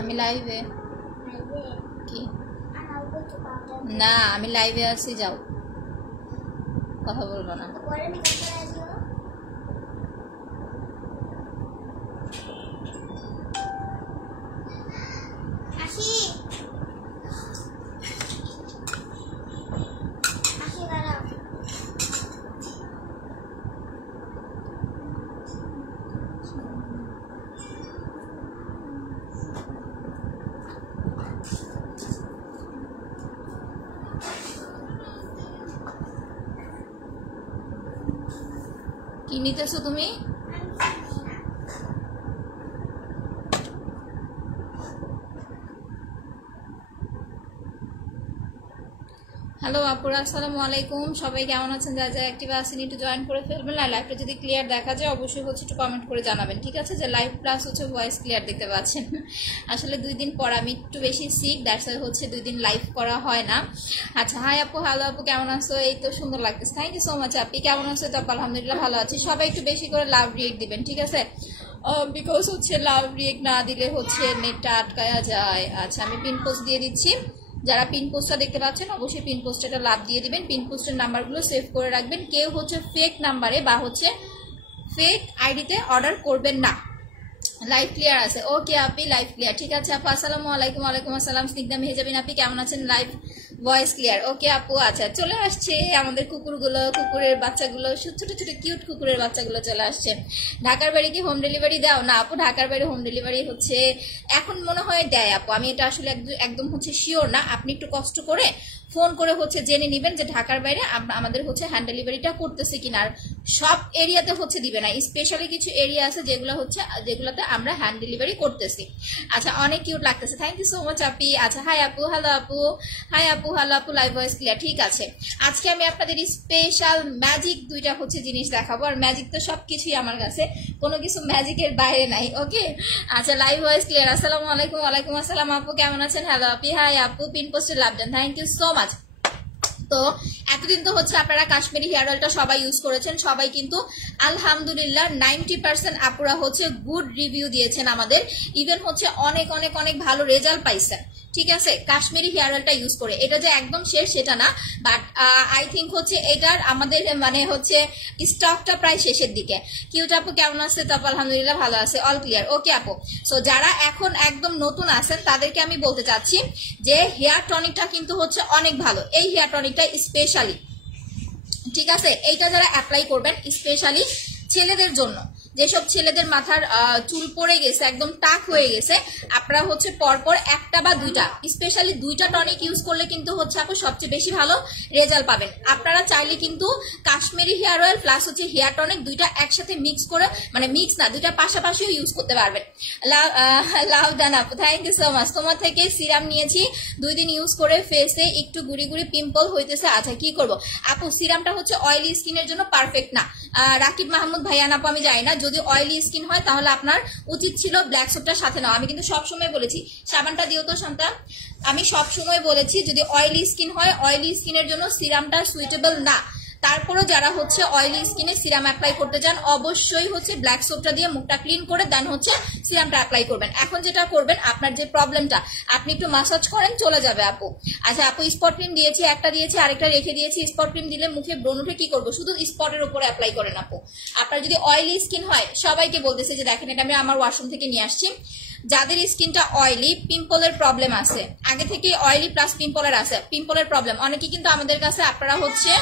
আমি লাইভে কি না, আমি লাইভে আছি, যাও, কথা বলবো না। কি নিতেছো তুমি? হ্যালো আপুরা, আসসালামু আলাইকুম। সবাই কেমন আছেন? যা যা অ্যাক্টিভ আছেন একটু জয়েন করে ফেলবেন। আর লাইভটা যদি ক্লিয়ার দেখা যায় অবশ্যই হচ্ছে একটু কমেন্ট করে জানাবেন, ঠিক আছে? যে লাইভ প্লাস হচ্ছে ভয়েস ক্লিয়ার দেখতে পাচ্ছেন। আসলে 2 দিন পর আমি একটু বেশি সিক, দ্যাটস ওয়াই হচ্ছে 2 দিন লাইভ করা হয় না। আচ্ছা, হাই আপু, হ্যালো আপু, কেমন আছো? এই তো সুন্দর লাগতেছে, থ্যাংক ইউ সো মাচ। আপনি কেমন আছো? তো আলহামদুলিল্লাহ ভালো আছি। সবাই একটু বেশি করে লাভ রিয়েক্ট দিবেন, ঠিক আছে? বিকজ হচ্ছে লাভ রিয়েক্ট না দিলে হচ্ছে নেটটা আটকায়া যায়। আচ্ছা, আমি পিন পোস্ট দিয়ে দিচ্ছি। যারা পিন পোস্টটা দেখতে পাচ্ছেন অবশ্যই পিন পোস্টটা লাভ দিয়ে দিবেন। পিন পোস্টের নাম্বারগুলো সেভ করে রাখবেন। কেউ হচ্ছে ফেক নাম্বারে বা হচ্ছে ফেক আইডিতে অর্ডার করবেন না। লাইভ ক্লিয়ার আছে? ওকে আপনি, লাইভ ক্লিয়ার, ঠিক আছে আপু। আসসালামু আলাইকুম। ওয়ালাইকুম আসসালাম। স্নিগ্ধা মেহেজাবিন, আপনি কেমন আছেন? লাইভ ভয়েস ক্লিয়ার, ওকে আপু। আচ্ছা, চলে আসছে আমাদের কুকুরগুলো, কুকুরের বাচ্চাগুলো, ছোট ছোট কিউট কুকুরের বাচ্চাগুলো চলে আসছে। ঢাকার বাড়ি কি হোম ডেলিভারি দাও? না আপু, ঢাকার বাড়ি হোম ডেলিভারি হচ্ছে এখন মনে হয় দেয় আপু, আমি এটা আসলে একদম হচ্ছে শিওর না। আপনি একটু কষ্ট করে ফোন করে হচ্ছে জেনে নেবেন যে ঢাকার বাইরে আমাদের হচ্ছে হ্যান্ড ডেলিভারিটা করতেছে কিনা। আর সব এরিয়াতে হচ্ছে দিবে না, স্পেশালি কিছু এরিয়া আছে যেগুলোতে আমরা হ্যান্ড ডেলিভারি করতেছি। আচ্ছা, অনেক কিউট লাগতেছে, থ্যাংক ইউ সো মাচ আপি। আচ্ছা, হাই আপু, হ্যালো আপু, হাই আপু, হ্যালো আপু, লাইভ ভয়েস ক্লিয়ার, ঠিক আছে। আজকে আমি আপনাদের স্পেশাল ম্যাজিক 2টা হচ্ছে জিনিস দেখাবো। আর ম্যাজিক তো সবকিছুই আমার কাছে, কোনো কিছু ম্যাজিকের বাইরে নাই, ওকে। আচ্ছা, লাইভ ভয়েস ক্লিয়ার। আসসালামু আলাইকুম। ওয়ালাইকুম আসসালাম আপু, কেমন আছেন? হ্যালো আপি, হাই আপু, পিন পোস্টে লাভ দেন, থ্যাংক ইউ সো মাচ। তো এতদিন তো হচ্ছে আপনারা কাশ্মীরি হেয়ার অয়েলটা সবাই ইউজ করেছেন, সবাই কিন্তু আলহামদুলিল্লাহ 90% আপুরা হচ্ছে গুড রিভিউ দিয়েছেন আমাদের। ইভেন হচ্ছে অনেক অনেক অনেক ভালো রেজাল্ট পাইছেন, ঠিক আছে, কাশ্মীরি হেয়ার অয়েলটা ইউজ করে। এটা যে একদম শেষ সেটা না, বাট আই থিঙ্ক হচ্ছে এটার আমাদের মানে হচ্ছে স্টকটা প্রায় শেষের দিকে। কিউট আপু কেমন আছে? তারপর আলহামদুলিল্লাহ ভালো আছে, অল ক্লিয়ার, ওকে আপু। সো যারা এখন একদম নতুন আছেন তাদেরকে আমি বলতে চাচ্ছি যে হেয়ার টনিকটা কিন্তু হচ্ছে অনেক ভালো। এই হেয়ার টনিকটা স্পেশালি, ঠিক আছে, এইটা যারা অ্যাপ্লাই করবেন স্পেশালি ছেলেদের জন্য, যেসব ছেলেদের মাথার চুল পড়ে গেছে, একদম টাক হয়ে গেছে, আপনারা হচ্ছে পরপর একটা বা 2টা, স্পেশালি 2টা টনিক ইউজ করলে কিন্তু হচ্ছে আপু সবচেয়ে বেশি ভালো রেজাল্ট পাবেন। আপনারা চাইলে কিন্তু কাশ্মীরি হেয়ার অয়েল প্লাস হচ্ছে হেয়ার টনিক 2টা একসাথে মিক্স করে, মানে মিক্স না, 2টা পাশাপাশিও ইউজ করতে পারবেন। লাভ ডান আপু, থ্যাংক ইউ সো মাচ। তোমার থেকে সিরাম নিয়েছি, 2 দিন ইউজ করে ফেসে একটু গুড়ি গুড়ি পিম্পল হইতেছে। আচ্ছা, কি করব আপু? সিরামটা হচ্ছে অয়েলি স্কিনের জন্য পারফেক্ট না। রাকিব মাহমুদ ভাইয়ান আপু, আমি জানি না, যদি অয়েলি স্কিন হয় তাহলে আপনার উচিত ছিল ব্ল্যাক সোপটা সাথে নাও। আমি কিন্তু সবসময় বলেছি সাবানটা দিও তো সন্তান, আমি সবসময় বলেছি যদি অয়েলি স্কিন হয়, অয়েলি স্কিনের জন্য সিরামটা সুইটেবল না। তারপরও যারা হচ্ছে অয়েলি স্কিনে সিরাম অ্যাপ্লাই করতে চান অবশ্যই হচ্ছে ব্ল্যাক সোপটা দিয়ে মুখটা ক্লিন করে দেন হচ্ছে সিরামটা অ্যাপ্লাই করবেন। এখন যেটা করবেন, আপনার যে প্রবলেমটা, আপনি একটু মাসাজ করেন, চলে যাবে আপু। আচ্ছা আপু, স্পট ক্রিম দিয়েছি, একটা দিয়েছি, আরেকটা রেখে দিয়েছি। স্পট ক্রিম দিলে মুখে ব্রণ উঠে, কি করবো? শুধু স্পটের উপরে অ্যাপ্লাই করেন আপু। আপনার যদি অয়েলি স্কিন হয়, সবাইকে বলতেছে যে দেখেন, এটা আমি আমার ওয়াশরুম থেকে নিয়ে আসছি, যাদের স্কিনটা অয়েলি, পিম্পলের প্রবলেম আছে, আগে থেকে অয়েলি প্লাস পিম্পলের আছে, পিম্পলের প্রবলেম, অনেকে কিন্তু আমাদের কাছে আপনারা হচ্ছে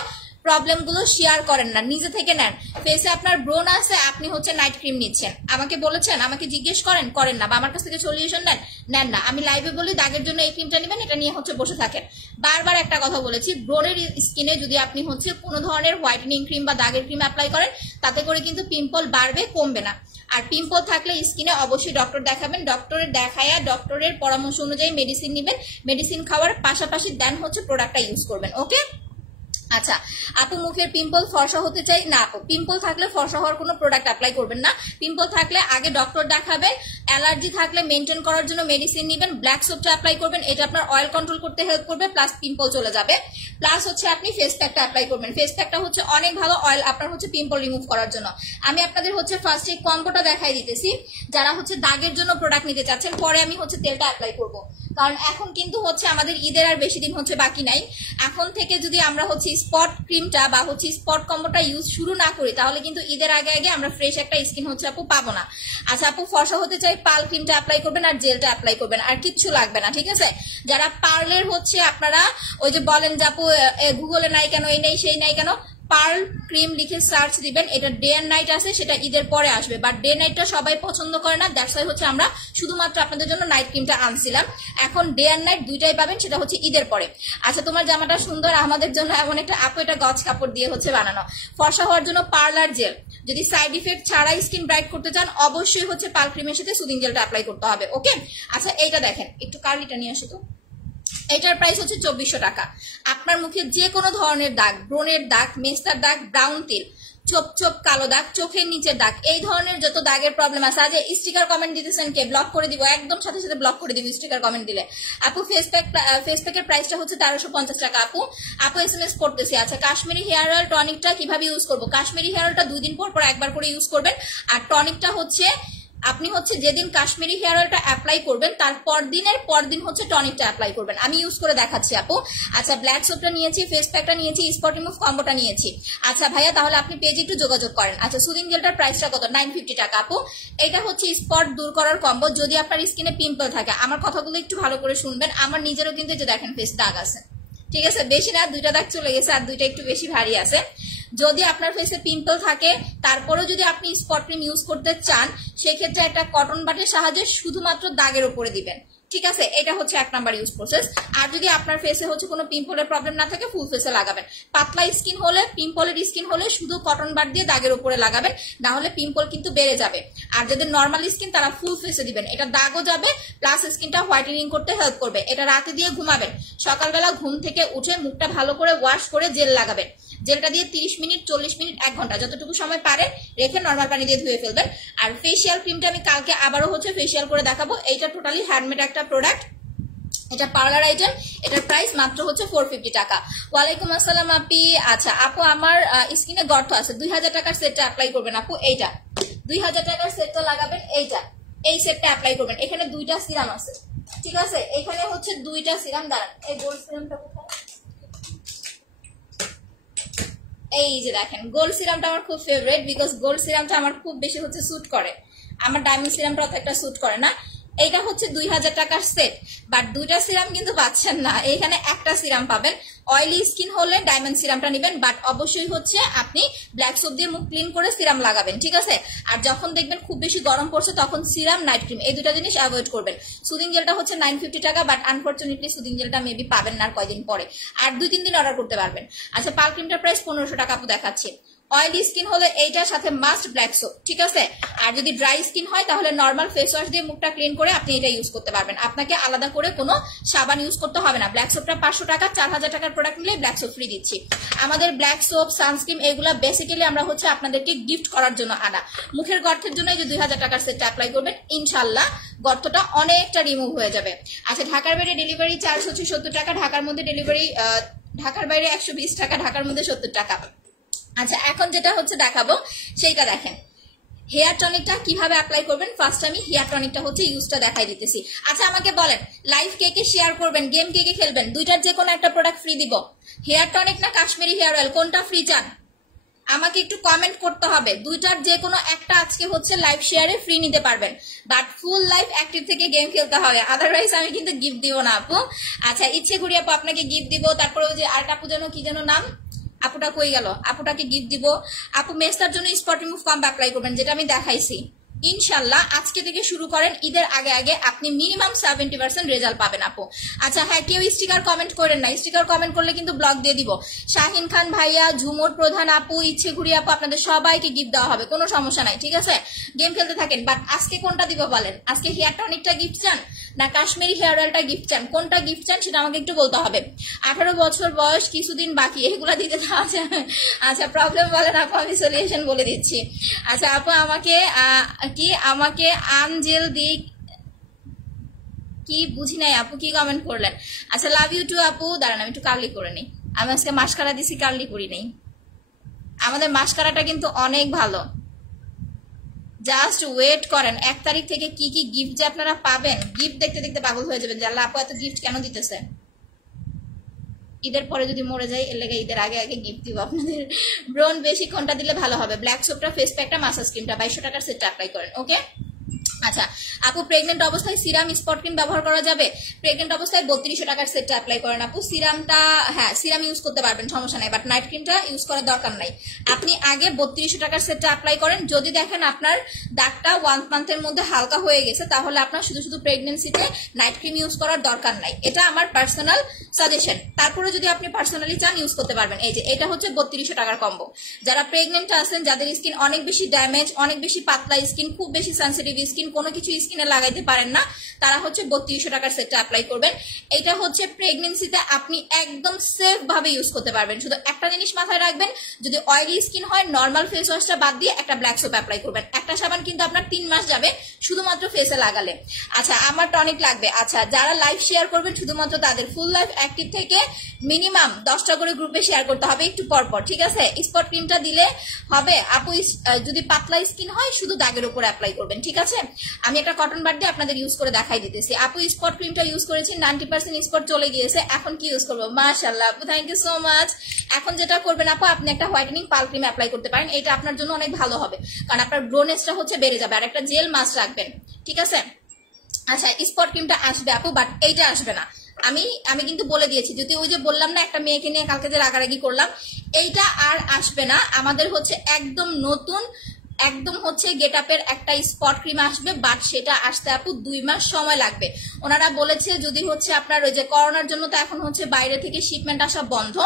প্রবলেম গুলো শেয়ার করেন না, নিজে থেকে নেন। ফেসে আপনার ব্রোন আছে, আপনি হচ্ছে নাইট ক্রিম নিচ্ছেন, আমাকে বলেছেন, আমাকে জিজ্ঞেস করেন না, বা আমার কাছ থেকে সলিউশন নেন না। আমি লাইভে বলি দাগের জন্য এই ক্রিমটা নেবেন, এটা নিয়ে হচ্ছে বসে থাকেন। বারবার একটা কথা বলেছি, ব্রোনের স্কিনে যদি আপনি হচ্ছে কোনো ধরনের হোয়াইটেনিং ক্রিম বা দাগের ক্রিম অ্যাপ্লাই করেন, তাতে করে কিন্তু পিম্পল বাড়বে, কমবে না। আর পিম্পল থাকলে স্কিনে অবশ্যই ডক্টর দেখাবেন, ডক্টরের দেখায়া ডক্টরের পরামর্শ অনুযায়ী মেডিসিন নেবেন, মেডিসিন খাওয়ার পাশাপাশি দেন হচ্ছে প্রোডাক্টটা ইউজ করবেন, ওকে। আচ্ছা আপু মুখের পিম্পল ফর্সা হতে চাই না আপু, পিম্পল থাকলে ফর্সা হওয়ার কোনো প্রোডাক্ট অ্যাপ্লাই করবেন না। পিম্পল থাকলে আগে ডক্টর দেখাবেন, অ্যালার্জি থাকলে মেনটেন করার জন্য মেডিসিন নেবেন, ব্ল্যাক সোপটা অ্যাপ্লাই করবেন, এটা আপনার অয়েল কন্ট্রোল করতে হেল্প করবে, প্লাস পিম্পল চলে যাবে। প্লাস হচ্ছে আপনি ফেস প্যাকটা অ্যাপ্লাই করবেন, ফেস প্যাকটা হচ্ছে অনেক ভালো অয়েল আপনার হচ্ছে পিম্পল রিমুভ করার জন্য। আমি আপনাদের হচ্ছে ফার্স্ট এই কম্বোটা দেখাই দিতেছি, যারা হচ্ছে দাগের জন্য প্রোডাক্ট নিতে চাচ্ছেন, পরে আমি হচ্ছে তেলটা অ্যাপ্লাই করব। কারণ এখন কিন্তু হচ্ছে আমাদের ঈদের আর বেশি দিন হচ্ছে বাকি নাই, এখন থেকে যদি আমরা হচ্ছে স্পট ক্রিমটা বা হচ্ছে স্পট কম্বোটা ইউজ শুরু না করি তাহলে কিন্তু ঈদের আগে আগে আমরা ফ্রেশ একটা স্কিন হচ্ছে আপু পাবো না। আচ্ছা আপু ফর্সা হতে চাই পার্ল ক্রিমটা অ্যাপ্লাই করবেন আর জেলটা অ্যাপ্লাই করবেন, আর কিচ্ছু লাগবে না, ঠিক আছে। যারা পার্লের হচ্ছে আপনারা ওই যে বলেন যে আপু গুগলে নাই কেন, এই নেই সেই নাই কেন, পার্ল ক্রিম লিখে সার্চ দিবেন, এটা ডে এন্ড নাইট আছে, সেটা ঈদের পরে আসবে, বাট ডে নাইটটা সবাই পছন্দ করে না, দ্যাটস ওয়াই হচ্ছে আমরা শুধুমাত্র আপনাদের জন্য নাইট ক্রিমটা আনছিলাম। এখন ডে এন্ড নাইট দুইটাই পাবেন, সেটা হচ্ছে ঈদের পরে। আচ্ছা তোমার জামাটা সুন্দর, আমাদের জন্য এমন একটা আপু এটা গজ কাপড় দিয়ে হচ্ছে বানানো। ফর্সা হওয়ার জন্য পার্লার জেল, যদি সাইড ইফেক্ট ছাড়াই স্কিন ব্রাইট করতে চান অবশ্যই হচ্ছে পার্ল ক্রিমের সাথে সুদিং জেলটা অ্যাপ্লাই করতে হবে, ওকে। আচ্ছা এইটা দেখেন, একটু কার্লিটা নিয়ে আসো তো। এটার প্রাইস হচ্ছে 2400 টাকা। আপনার মুখে যে কোনো ধরনের দাগ, ব্রণের দাগ, মেস্তার দাগ, ব্রাউন তিল, চোপ চোপ কালো দাগ, চোখের নিচের দাগ, এই ধরনের যত দাগের প্রবলেম আছে, আজ স্টিকার কমেন্ট দিতেছেন কে, ব্লক করে দিব, একদম সাথে সাথে ব্লক করে দিব স্টিকার কমেন্ট দিলে। আপু ফেস প্যাকের প্রাইসটা হচ্ছে 1350 টাকা। আপু এসএমএস করতেছি। আচ্ছা কাশ্মীরি হেয়ার অয়েল টনিকটা কিভাবে ইউজ করবো? কাশ্মীরি হেয়ার অয়েলটা 2 দিন পর পর একবার করে ইউজ করবেন, আর টনিকটা হচ্ছে আপনি হচ্ছে যেদিন কাশ্মীরি হেয়ার অয়েলটা অ্যাপ্লাই করবেন তার পরদিন হচ্ছে টনিকটা অ্যাপ্লাই করবেন। আমি ইউজ করে দেখাচ্ছি আপু। আচ্ছা ব্ল্যাক সোপটা নিয়েছি, ফেস প্যাকটা নিয়েছি, স্পট রিমুভ কম্বোটা নিয়েছি। আচ্ছা ভাইয়া তাহলে আপনি পেজে একটু যোগাযোগ করেন। আচ্ছা সুদিং জেলটার প্রাইসটা কত? 950 টাকা আপু। এটা হচ্ছে স্পট দূর করার কম্বো, যদি আপনার স্কিনে পিম্পল থাকে। আমার কথাগুলো একটু ভালো করে শুনবেন, আমার নিজেরও কিন্তু যে দেখেন ফেস দাগ আছে, ঠিক আছে, বেশি না, 2টা দাগ চলে গেছে, আর 2টা একটু বেশি ভারী আছে। যদি আপনার ফেসে পিম্পল থাকে তারপরেও যদি আপনি স্পট ক্রিম ইউজ করতে চান, সেক্ষেত্রে একটা কটন বাটের সাহায্যে শুধুমাত্র দাগের উপরে দিবেন, ঠিক আছে। এটা হচ্ছে 1 নাম্বার ইউজ প্রসেস। আর যদি আপনার ফেসে হচ্ছে কোনো পিম্পলের প্রবলেম না থাকে ফুল ফেসে লাগাবেন। পাতলা স্কিন হলে, পিম্পলের স্কিন হলে শুধু কটন বাট দিয়ে দাগের উপরে লাগাবেন, না হলে পিম্পল কিন্তু বেড়ে যাবে। আর যাদের নর্মাল স্কিন তারা ফুল ফেসে দিবেন, এটা দাগও যাবে প্লাস স্কিনটা হোয়াইটেনিং করতে হেল্প করবে। এটা রাতে দিয়ে ঘুমাবেন, সকালবেলা ঘুম থেকে উঠে মুখটা ভালো করে ওয়াশ করে জেল লাগাবেন। জেলটা দিয়ে 30 মিনিট, 40 মিনিট, 1 ঘন্টা যতটুকু সময় পারেন রেখে নর্মাল পানি দিয়ে ধুয়ে ফেলবেন। আর ফেসিয়াল ক্রিমটা আমি কালকে আবারও হচ্ছে ফেসিয়াল করে দেখাবো। এইটা টোটালি হ্যান্ডমেড একটা প্রোডাক্ট, এটা পার্লার আইটেম, এটার প্রাইস মাত্র হচ্ছে 450 টাকা। ওয়ালাইকুম আসসালাম আপি। আচ্ছা আপু আমার স্কিনে গর্ত আছে, 2000 টাকার সেটটা অ্যাপ্লাই করবেন আপু। এইটা 2000 টাকার সেটটা লাগাবেন, এই সেটটা অ্যাপ্লাই করবেন। এখানে 2টা সিরাম আছে, ঠিক আছে, এখানে হচ্ছে 2টা সিরাম। দাঁড়ান, এই গোল্ড সিরামটা কোথায়? এই যে দেখেন গোল্ড সিরামটা আমার খুব ফেভারিট, বিকজ গোল্ড সিরামটা আমার খুব বেশি হচ্ছে স্যুট করে, আমার ডায়মন্ড সিরামটা অত একটা স্যুট করে না। এইটা হচ্ছে 2000 টাকার সেট, বাট 2টা সিরাম কিন্তু পাচ্ছেন না, এখানে একটা সিরাম পাবেন। অয়েলি স্কিন হলে ডায়মন্ড সিরামটা নেবেন, বাট অবশ্যই হচ্ছে আপনি ব্ল্যাক সোপ দিয়ে মুখ ক্লিন করে সিরাম লাগাবেন, ঠিক আছে। আর যখন দেখবেন খুব বেশি গরম পড়ছে তখন সিরাম, নাইট ক্রিম, এই 2টা জিনিস অ্যাভয়েড করবেন। সুদিং জেলটা হচ্ছে 950 টাকা, বাট আনফরচুনেটলি সুদিং জেলটা মেবি পাবেন না আর কয়দিন পরে, আর 2-3 দিন অর্ডার করতে পারবেন। আচ্ছা পার্ল ক্রিমটার প্রাইস 1500 টাকা আপু দেখাচ্ছি। অয়েলি স্কিন হলে এইটার সাথে মাস্ট ব্ল্যাক সোপ, ঠিক আছে। আর যদি ড্রাই স্কিন হয় তাহলে নর্মাল ফেস ওয়াশ দিয়ে মুখটা ক্লিন করে আপনি এটা ইউজ করতে পারবেন, আপনাকে আলাদা করে কোনো সাবান ইউজ করতে হবে না। ব্ল্যাক সোপটা 500 টাকা, 4000 টাকার প্রোডাক্ট নিলে ব্ল্যাক সোপ ফ্রি দিচ্ছি। আমাদের ব্ল্যাক সোপ, সানস্ক্রিন এগুলা বেসিক্যালি আমরা হচ্ছে আপনাদেরকে গিফট করার জন্য আনা। মুখের গর্তের জন্য এই যে 2000 টাকার সেটটা অ্যাপ্লাই করবেন, ইনশাল্লাহ গর্তটা অনেকটা রিমুভ হয়ে যাবে। আচ্ছা ঢাকার বাইরে ডেলিভারি চার্জ হচ্ছে 70 টাকা, ঢাকার মধ্যে ডেলিভারি, ঢাকার বাইরে 120 টাকা, ঢাকার মধ্যে 70 টাকা। আচ্ছা এখন যেটা হচ্ছে দেখাবো সেইটা দেখেন, হেয়ার টনিকটা কিভাবে অ্যাপ্লাই করবেন। ফার্স্ট আমি হেয়ার টনিকটা হচ্ছে ইউজটা দেখাই দিতেছি। আচ্ছা আমাকে বলেন লাইভ কে কে শেয়ার করবেন, গেম কে কে খেলবেন, 2টার যে কোনো একটা প্রোডাক্ট ফ্রি দিব। হেয়ার টনিক না কাশ্মীরি হেয়ার অয়েল, কোনটা ফ্রি চান আমাকে একটু কমেন্ট করতে হবে। 2টার যে কোনো একটা আজকে হচ্ছে লাইভ শেয়ারে ফ্রি নিতে পারবেন, বাট ফুল লাইভ অ্যাক্টিভ থেকে গেম খেলতে হবে, আদারওয়াইজ আমি কিন্তু গিফট দিব না আপু। আচ্ছা ইচ্ছে করি আপু আপনাকে গিফট দিব। তারপরে ওই যে আর আপু যেন কি যেন নাম, আপুটা কই গেল, আপুটাকে গিফট দিব। আপু মেস্তার জন্য স্পট রিমুভ কম্বো অ্যাপ্লাই করবেন, যেটা আমি দেখাইছি। ইনশাল্লাহ আজকে থেকে শুরু করেন, ঈদের আগে আগে আপনি মিনিমাম 70% রেজাল্ট পাবেন আপু। আচ্ছা হ্যাঁ কেউ স্টিকার কমেন্ট করেন না, স্টিকার কমেন্ট করলে কিন্তু ব্লক দিয়ে দিব। শাহিন খান ভাইয়া, ঝুমুর প্রধান আপু, ইচ্ছে ঘুরি আপু, আপনাদের সবাইকে গিফট দেওয়া হবে, কোনো সমস্যা নাই, ঠিক আছে। গেম খেলতে থাকেন, বাট আজকে কোনটা দিব বলেন? আজকে হেয়ার টনিকটা গিফট চান না কাশ্মীরি হেয়ার অয়েলটা গিফট চান, কোনটা গিফট চান সেটা আমাকে একটু বলতে হবে। 18 বছর বয়স, কিছুদিন বাকি, এগুলা দিতে আছে। আচ্ছা প্রবলেম বলেন আপু, আমি সলিউশন বলে দিচ্ছি। আচ্ছা আপু আমাকে আনজেল দি কি বুঝি নাই আপু, কি কমেন্ট করলেন? আচ্ছা লাভ ইউ টু আপু। দাঁড়ান আমি একটু কার্লি করে নিই, আমি আজকে মাস্কারা দিছি, কার্লি করি নেই। আমাদের মাস্কারাটা কিন্তু অনেক ভালো, জাস্ট ওয়েট করেন। 1 তারিখ থেকে কি কি গিফট যে আপনারা পাবেন, গিফট দেখতে দেখতে পাগল হয়ে যাবেন যে আল্লাহ আপু এত গিফট কেন দিতেছে। ঈদের পরে যদি মরে যাই এর লেগে ঈদের আগে আগে গিফট দিব আপনাদের। ব্রোন বেশিক্ষণটা দিলে ভালো হবে। ব্ল্যাক সোপটা, ফেস প্যাকটা, মাসাজ ক্রিমটা 2200 টাকার সেটটা অ্যাপ্লাই করেন। ওকে আচ্ছা আপু প্রেগনেন্ট অবস্থায় সিরাম স্পট ক্রিম ব্যবহার করা যাবে? প্রেগনেন্ট অবস্থায় 3200 টাকার সেটটা অ্যাপ্লাই করেন আপু। সিরামটা হ্যাঁ সিরাম ইউজ করতে পারবেন, সমস্যা নাই, বাট নাইট ক্রিমটা ইউজ করার দরকার নাই। আপনি আগে 3200 টাকার সেটটা অ্যাপ্লাই করেন। যদি দেখেন আপনার দাগটা 1 মান্থের মধ্যে হালকা হয়ে গেছে, তাহলে আপনার শুধু শুধু প্রেগনেন্সিতে নাইট ক্রিম ইউজ করার দরকার নাই। এটা আমার পার্সোনাল সাজেশন। তারপরে যদি আপনি পার্সোনালি চান ইউজ করতে পারবেন। এই যে এটা হচ্ছে 3200 টাকার কম্বো। যারা প্রেগনেন্ট আছেন, যাদের স্কিন অনেক বেশি ড্যামেজ, অনেক বেশি পাতলা স্কিন, খুব বেশি সেনসিটিভ স্কিন, কোনো কিছু স্কিনে লাগাইতে পারেন না, তারা হচ্ছে 3200 টাকার সেটটা অ্যাপ্লাই করবেন। এটা হচ্ছে প্রেগনেন্সিতে আপনি একদম সেফ ভাবে ইউজ করতে পারবেন। শুধু একটা জিনিস মাথায় রাখবেন, যদি অয়েলি স্কিন হয় নর্মাল ফেস ওয়াশটা বাদ দিয়ে একটা ব্ল্যাক সোপ অ্যাপ্লাই করবেন। একটা সাবান কিন্তু আপনার 3 মাস যাবে শুধুমাত্র ফেসে লাগালে। আচ্ছা আমার টনিক লাগবে। আচ্ছা যারা লাইভ শেয়ার করবেন শুধুমাত্র তাদের ফুল লাইফ অ্যাক্টিভ থেকে মিনিমাম 10টা করে গ্রুপে শেয়ার করতে হবে একটু পর পর, ঠিক আছে? স্পট ক্রিমটা দিলে হবে আপু, যদি পাতলা স্কিন হয় শুধু দাগের উপর অ্যাপ্লাই করবেন, ঠিক আছে? আমি একটা কটন বাড দিয়ে আপনাদের ইউজ করে দেখাই দিতেছি। আপু স্পট ক্রিমটা ইউজ করেছি, 90% স্পট চলে গিয়েছে, এখন কি ইউজ করবো? মাশাআল্লাহ আপু, থ্যাংক ইউ সো মাচ। এখন যেটা করবেন আপু, আপনি একটা হোয়াইটেনিং পাল ক্রিম অ্যাপ্লাই করতে পারেন। এটা আপনার জন্য অনেক ভালো হবে, কারণ আপনার ব্রোনেসটা হচ্ছে বেড়ে যাবে। আর একটা জেল মাস্ক রাখবেন, ঠিক আছে? আচ্ছা স্পট ক্রিমটা আসবে আপু, বাট এইটা আসবে না। আমি কিন্তু বলে দিয়েছি, যদি ওই যে বললাম না একটা মেয়েকে নিয়ে কালকে যে রাগারাগি করলাম, এইটা আর আসবে না। আমাদের হচ্ছে একদম নতুন, একদম হচ্ছে গেট আপের একটা স্পট ক্রিম আসবে, বাট সেটা আসতে আপু 2 মাস সময় লাগবে। ওনারা বলেছে যদি হচ্ছে আপনার ওই যে করোনার জন্য তো এখন হচ্ছে বাইরে থেকে শিপমেন্ট আসা বন্ধ,